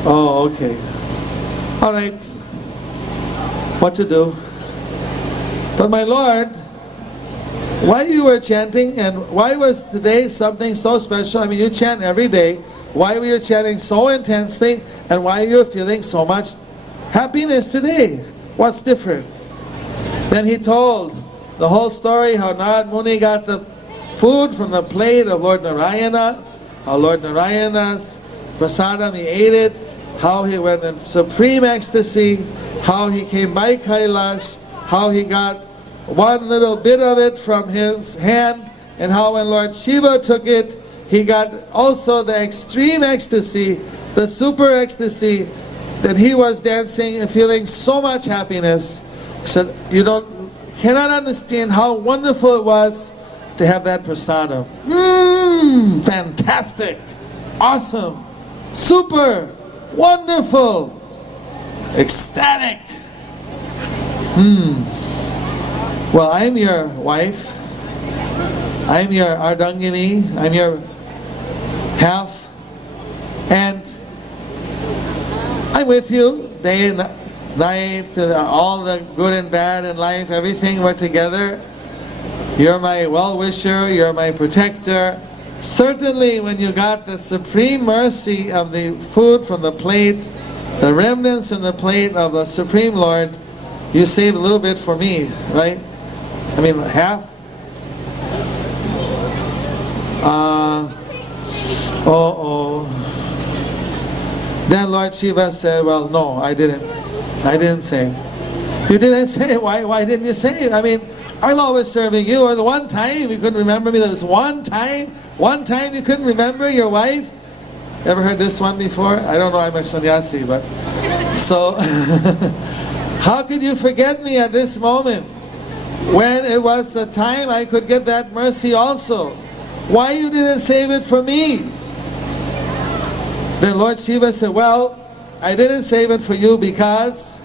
Oh, okay. All right. What to do? But my Lord, why you were chanting, and why was today something so special? I mean, you chant every day. Why were you chanting so intensely, and why are you feeling so much happiness today? What's different? Then he told the whole story, how Narad Muni got the food from the plate of Lord Narayana, how Lord Narayana's prasadam, he ate it, how he went in supreme ecstasy, how he came by Kailash, how he got one little bit of it from his hand, and how when Lord Shiva took it, he got also the extreme ecstasy, the super ecstasy, that he was dancing and feeling so much happiness. So you cannot understand how wonderful it was to have that prasadam. Fantastic, awesome, super, wonderful, ecstatic. Well, I'm your wife, I'm your Ardangini, I'm your half, and I'm with you day and night, all the good and bad in life, everything, we're together. You're my well-wisher, you're my protector. Certainly when you got the supreme mercy of the food from the plate, the remnants in the plate of the Supreme Lord, you saved a little bit for me, right? I mean, half? Then Lord Shiva said, well, no, I didn't say. You didn't say? Why didn't you say? I mean, I'm always serving you. Or the one time you couldn't remember me, there was one time you couldn't remember your wife. Ever heard this one before? I don't know, I'm a sannyasi, but so how could you forget me at this moment when it was the time I could get that mercy also? Why you didn't save it for me? Then Lord Shiva said, well, I didn't save it for you because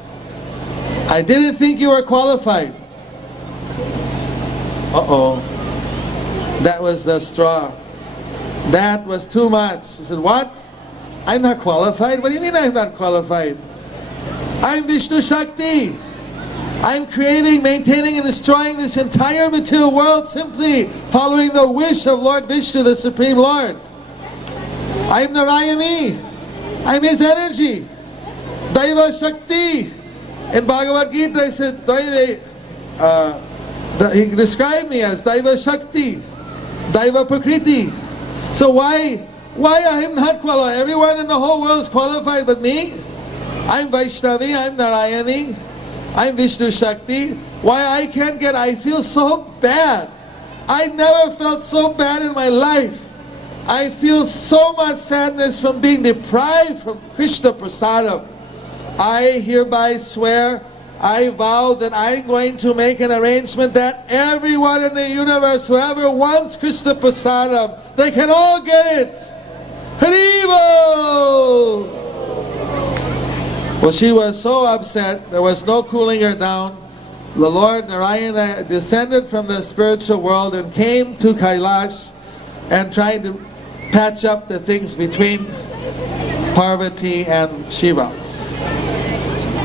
I didn't think you were qualified. Uh-oh. That was the straw. That was too much. He said, what? I'm not qualified? What do you mean I'm not qualified? I'm Vishnu Shakti. I'm creating, maintaining, and destroying this entire material world simply following the wish of Lord Vishnu, the Supreme Lord. I'm Narayani. I'm his energy. Daiva Shakti. In Bhagavad Gita, he said, he described me as Daiva Shakti, Daiva Prakriti. So why I am not qualified? Everyone in the whole world is qualified but me. I'm Vaishnavi, I'm Narayani, I'm Vishnu Shakti. Why I can't get, I feel so bad. I never felt so bad in my life. I feel so much sadness from being deprived from Krishna Prasadam. I hereby swear, I vow that I'm going to make an arrangement that everyone in the universe, whoever wants Krishna Prasadam, they can all get it. Haribo! Well, she was so upset, there was no cooling her down. The Lord Narayana descended from the spiritual world and came to Kailash and tried to patch up the things between Parvati and Shiva.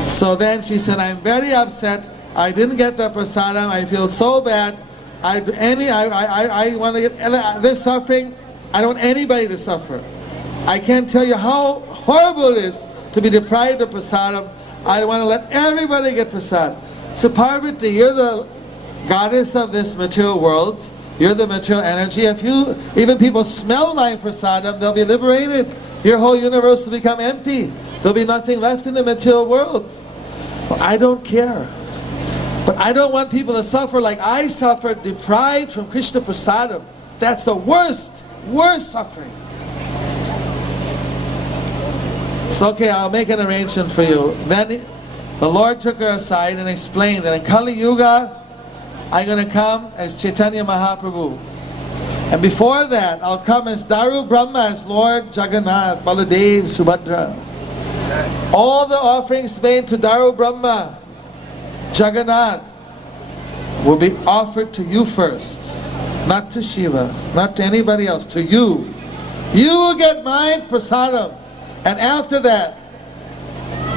So then she said, I'm very upset. I didn't get the prasadam. I feel so bad. I want to get this suffering. I don't want anybody to suffer. I can't tell you how horrible it is to be deprived of prasadam. I want to let everybody get prasadam. So Parvati, you're the goddess of this material world. You're the material energy. If even people smell my prasadam, they'll be liberated. Your whole universe will become empty. There'll be nothing left in the material world. Well, I don't care. But I don't want people to suffer like I suffered, deprived from Krishna Prasadam. That's the worst suffering. So okay, I'll make an arrangement for you. Then the Lord took her aside and explained that in Kali Yuga, I'm going to come as Chaitanya Mahaprabhu. And before that, I'll come as Daru Brahma, as Lord Jagannath, Baladev, Subhadra. All the offerings made to Daru Brahma, Jagannath, will be offered to you first. Not to Shiva, not to anybody else, to you. You will get my prasadam. And after that,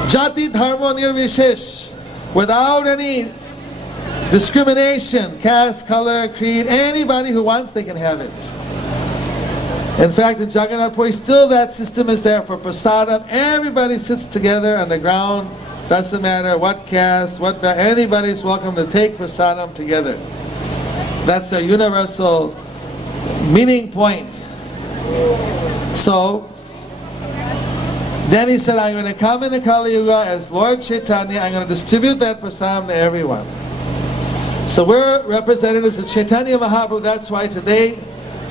Jati Dharma Nirvishesh, without any discrimination, caste, color, creed, anybody who wants, they can have it. In fact, in Jagannath Puri, still that system is there for prasadam. Everybody sits together on the ground. Doesn't matter what caste, anybody's welcome to take prasadam together. That's the universal meeting point. So, then he said, I'm going to come in the Kali Yuga as Lord Chaitanya. I'm going to distribute that prasadam to everyone. So we're representatives of Chaitanya Mahaprabhu. That's why today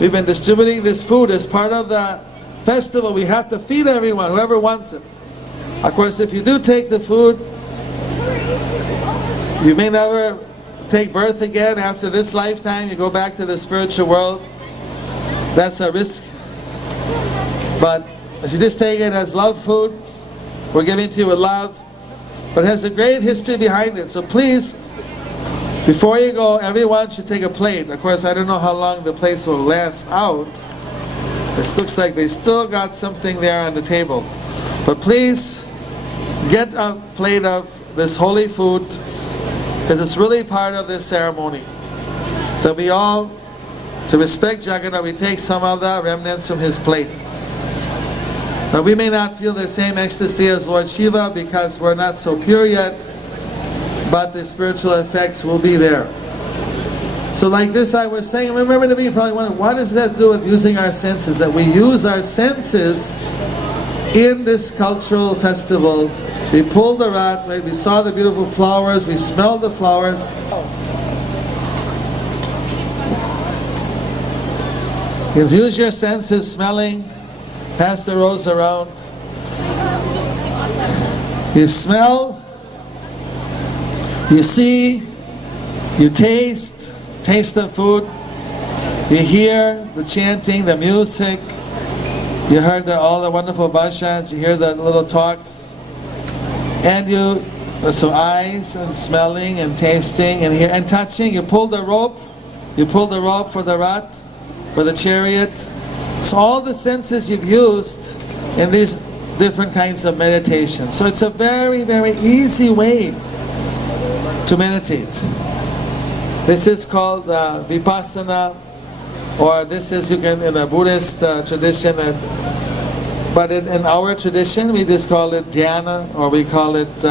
we've been distributing this food as part of the festival. We have to feed everyone, whoever wants it. Of course, if you do take the food, you may never take birth again after this lifetime. You go back to the spiritual world. That's a risk. But if you just take it as love food, we're giving to you with love. But it has a great history behind it. So please, before you go, everyone should take a plate. Of course, I don't know how long the plates will last out. This looks like they still got something there on the table. But please, get a plate of this holy food, because it's really part of this ceremony. That we all, to respect Jagannath, we take some of the remnants from his plate. Now we may not feel the same ecstasy as Lord Shiva because we're not so pure yet, but the spiritual effects will be there. So like this I was saying, remember to me, you probably wondering, what does that do with using our senses? That we use our senses in this cultural festival. We pulled the Rath, right? We saw the beautiful flowers, we smelled the flowers. Use your senses, smelling, pass the rose around. You smell, you see, you taste the food, you hear the chanting, the music, you heard all the wonderful bhajans, you hear the little talks, and so eyes and smelling and tasting and hear and touching. You pull the rope for the Rath, for the chariot. So all the senses you've used in these different kinds of meditation. So it's a very, very easy way to meditate. This is called vipassana, or this is, you can, in a Buddhist tradition, but in our tradition we just call it dhyana, or we call it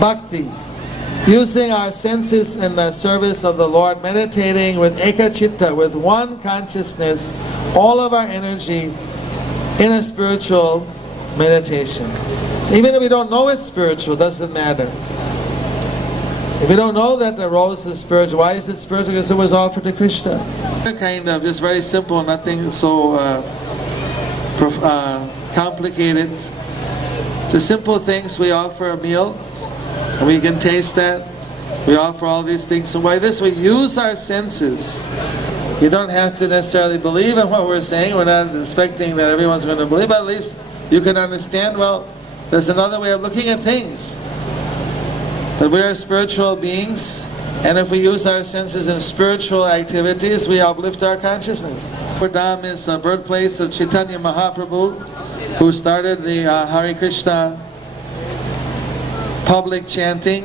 bhakti. Using our senses in the service of the Lord, meditating with ekachitta, with one consciousness, all of our energy in a spiritual meditation. So even if we don't know it's spiritual, doesn't matter. If we don't know that the rose is spiritual, why is it spiritual? Because it was offered to Krishna. Kind of just very simple, nothing so complicated. To simple things, we offer a meal, and we can taste that. We offer all these things. So by this, we use our senses. You don't have to necessarily believe in what we're saying. We're not expecting that everyone's going to believe, but at least you can understand, well, there's another way of looking at things. That we are spiritual beings, and if we use our senses in spiritual activities, we uplift our consciousness. Birmingham is the birthplace of Chaitanya Mahaprabhu, who started the Hare Krishna public chanting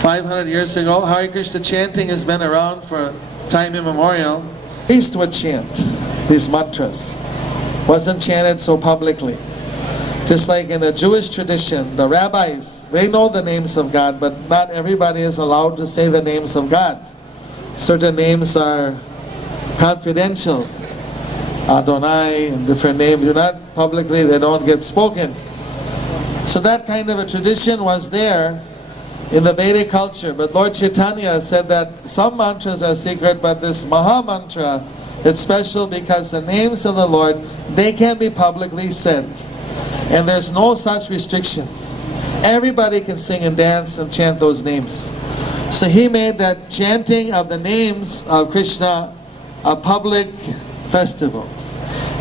500 years ago. Hare Krishna chanting has been around for time immemorial. Priests would chant these mantras. Wasn't chanted so publicly. Just like in the Jewish tradition, the rabbis, they know the names of God, but not everybody is allowed to say the names of God. Certain names are confidential. Adonai and different names, do not publicly, they don't get spoken. So that kind of a tradition was there in the Vedic culture. But Lord Chaitanya said that some mantras are secret, but this Maha Mantra, it's special because the names of the Lord, they can be publicly said. And there's no such restriction. Everybody can sing and dance and chant those names. So he made that chanting of the names of Krishna a public festival.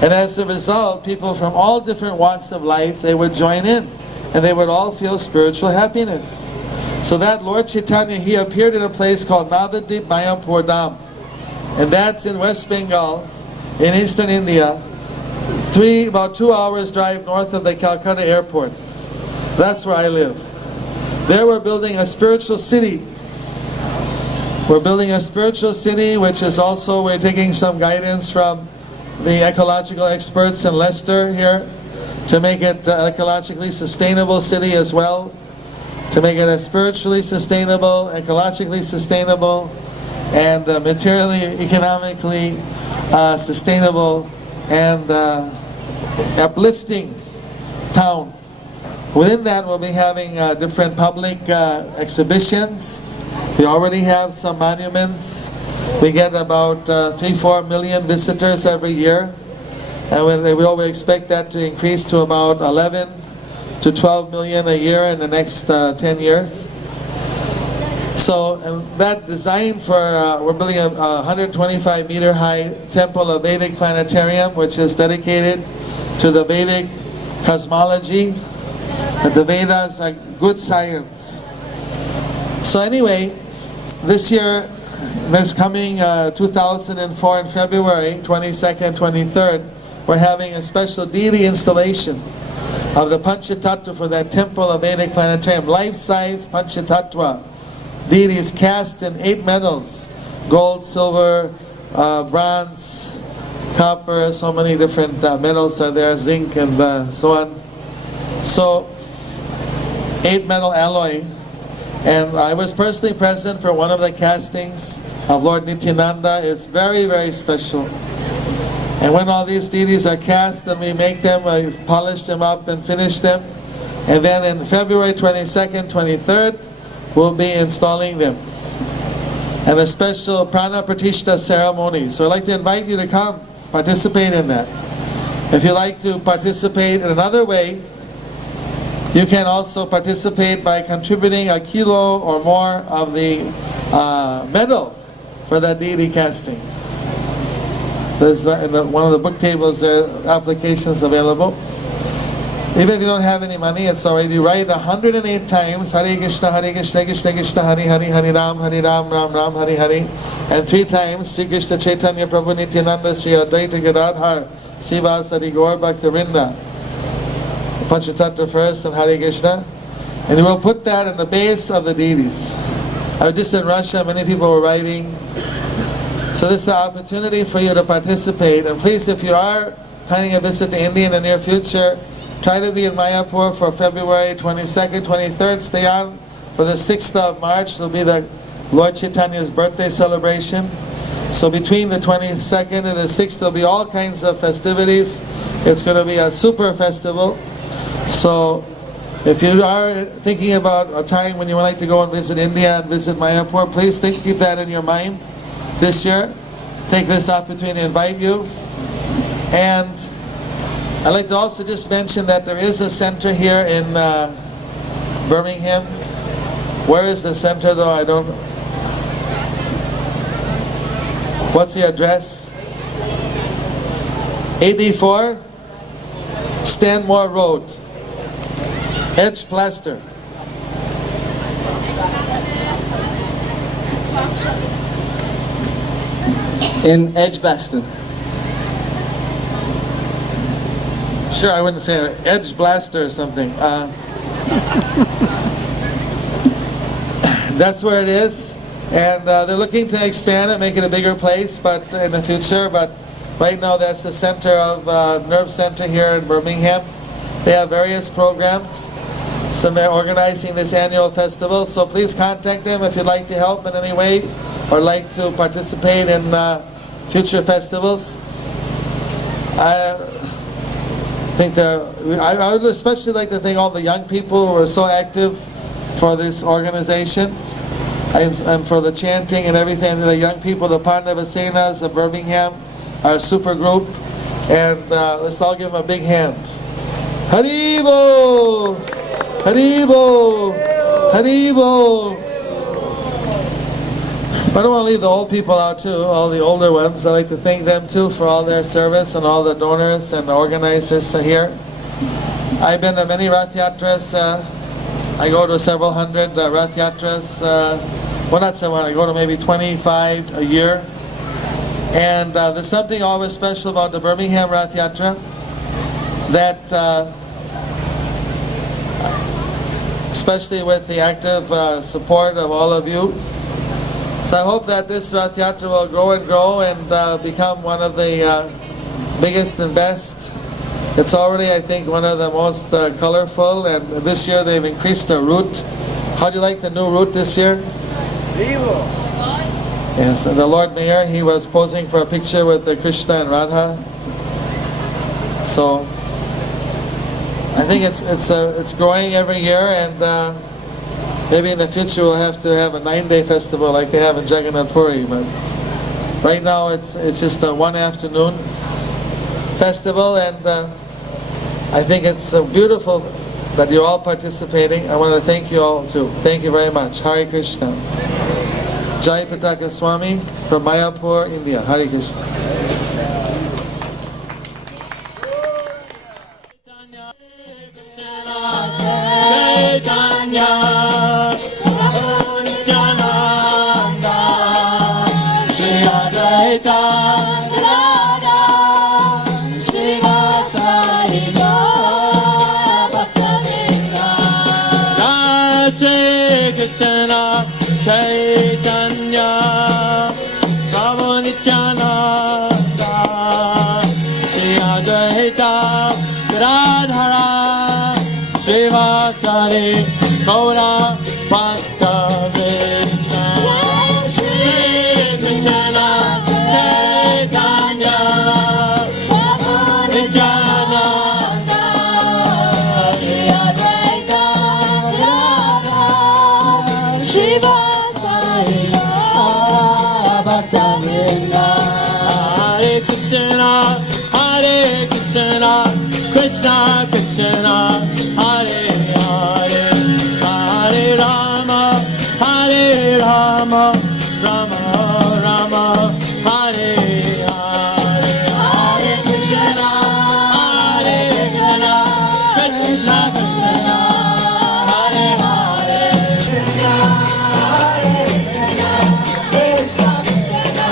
And as a result, people from all different walks of life, they would join in. And they would all feel spiritual happiness. So that Lord Chaitanya, he appeared in a place called Navadvip Mayapur Dham. And that's in West Bengal, in eastern India. About 2 hours drive north of the Calcutta airport. That's where I live. There we're building a spiritual city. We're building a spiritual city, which is also, we're taking some guidance from the ecological experts in Leicester here to make it an ecologically sustainable city as well, to make it a spiritually sustainable, ecologically sustainable, and materially, economically sustainable and uplifting town. Within that, we'll be having different public exhibitions. We already have some monuments. We get about 3-4 million visitors every year, and we expect that to increase to about 11 to 12 million a year in the next 10 years. So, and that designed for, we're building a 125 meter high temple of Vedic planetarium, which is dedicated to the Vedic cosmology, that the Vedas are good science. So anyway, this year, this coming 2004 in February 22nd, 23rd, we're having a special deity installation of the Panchatattva for that temple of Vedic planetarium, life-size Panchatattva. Deities cast in 8 metals, gold, silver, bronze, copper, so many different metals are there, zinc and so on. So 8 metal alloy. And I was personally present for one of the castings of Lord Nityananda. It's very, very special. And when all these deities are cast, then we make them, polish them up and finish them. And then in February 22nd, 23rd, we'll be installing them. And a special Prana Pratishta ceremony. So I'd like to invite you to come, participate in that. If you'd like to participate in another way, you can also participate by contributing a kilo or more of the metal for that deity casting. There's in one of the book tables there applications available. Even if you don't have any money, it's alright. You write 108 times Hare Krishna, Krishna Krishna, Hare Hare, Hare Ram, Ram Ram, Hare Hare, and 3 times Sri Krishna Chaitanya Prabhu Nityananda Sri Advaita Gadadhar Srivasadi Gaur Bhaktivinoda Panchatattva first and Hare Krishna, and you will put that in the base of the deities. I was just in Russia, many people were writing. So this is the opportunity for you to participate. And please, if you are planning a visit to India in the near future, try to be in Mayapur for February 22nd, 23rd. Stay on for the 6th of March. It'll be the Lord Chaitanya's birthday celebration. So between the 22nd and the 6th, there'll be all kinds of festivities. It's going to be a super festival. So if you are thinking about a time when you would like to go and visit India and visit Mayapur, please keep that in your mind this year. Take this opportunity to invite you. And I'd like to also just mention that there is a center here in Birmingham. Where is the center though? I don't know. What's the address? 84 Stanmore Road, Edge Plaster. In Edgbaston. Sure, I wouldn't say Edge Blaster or something. That's where it is, and they're looking to expand it, make it a bigger place, but in the future. But right now, that's the center of Nerve Center here in Birmingham. They have various programs, so they're organizing this annual festival. So please contact them if you'd like to help in any way, or like to participate in future festivals. I would especially like to thank all the young people who are so active for this organization and for the chanting and everything. The young people, the Pandavasenas of Birmingham, our super group, and let's all give them a big hand. Haribo! Haribo! Haribo! I don't want to leave the old people out too, all the older ones. I'd like to thank them too for all their service and all the donors and the organizers here. I've been to many Rathayatras. I go to several hundred Rathayatras. Well, not several, I go to maybe 25 a year. And there's something always special about the Birmingham Rathayatra that, especially with the active support of all of you. So I hope that this Rathayatra will grow and grow and become one of the biggest and best. It's already, I think, one of the most colorful, and this year they've increased the route. How do you like the new route this year? Yes, the Lord Mayor, he was posing for a picture with the Krishna and Radha. So I think it's growing every year, and maybe in the future we'll have to have a 9-day festival like they have in Jagannath Puri. But right now it's just a one afternoon festival, and I think it's beautiful that you're all participating. I want to thank you all too. Thank you very much. Hare Krishna. Jai Pataka Swami from Mayapur, India. Hare Krishna. Chaitanya Prabhu Nityananda Sri Advaita Gadadhara Srivasadi Gaura Bhaktivinoda Shri Krishna Chaitanya Krishna Krishna, Hare Hare, Hare Rama, Hare Rama, Rama Rama, Hare Hare, Hare Krishna, Hare Krishna, Krishna Krishna, Hare Hare, Krishna Hare Krishna, Krishna Krishna,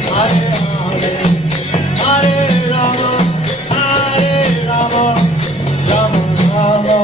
Hare Hare, Hare Rama, Rama Rama,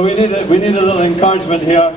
So we need a little encouragement here.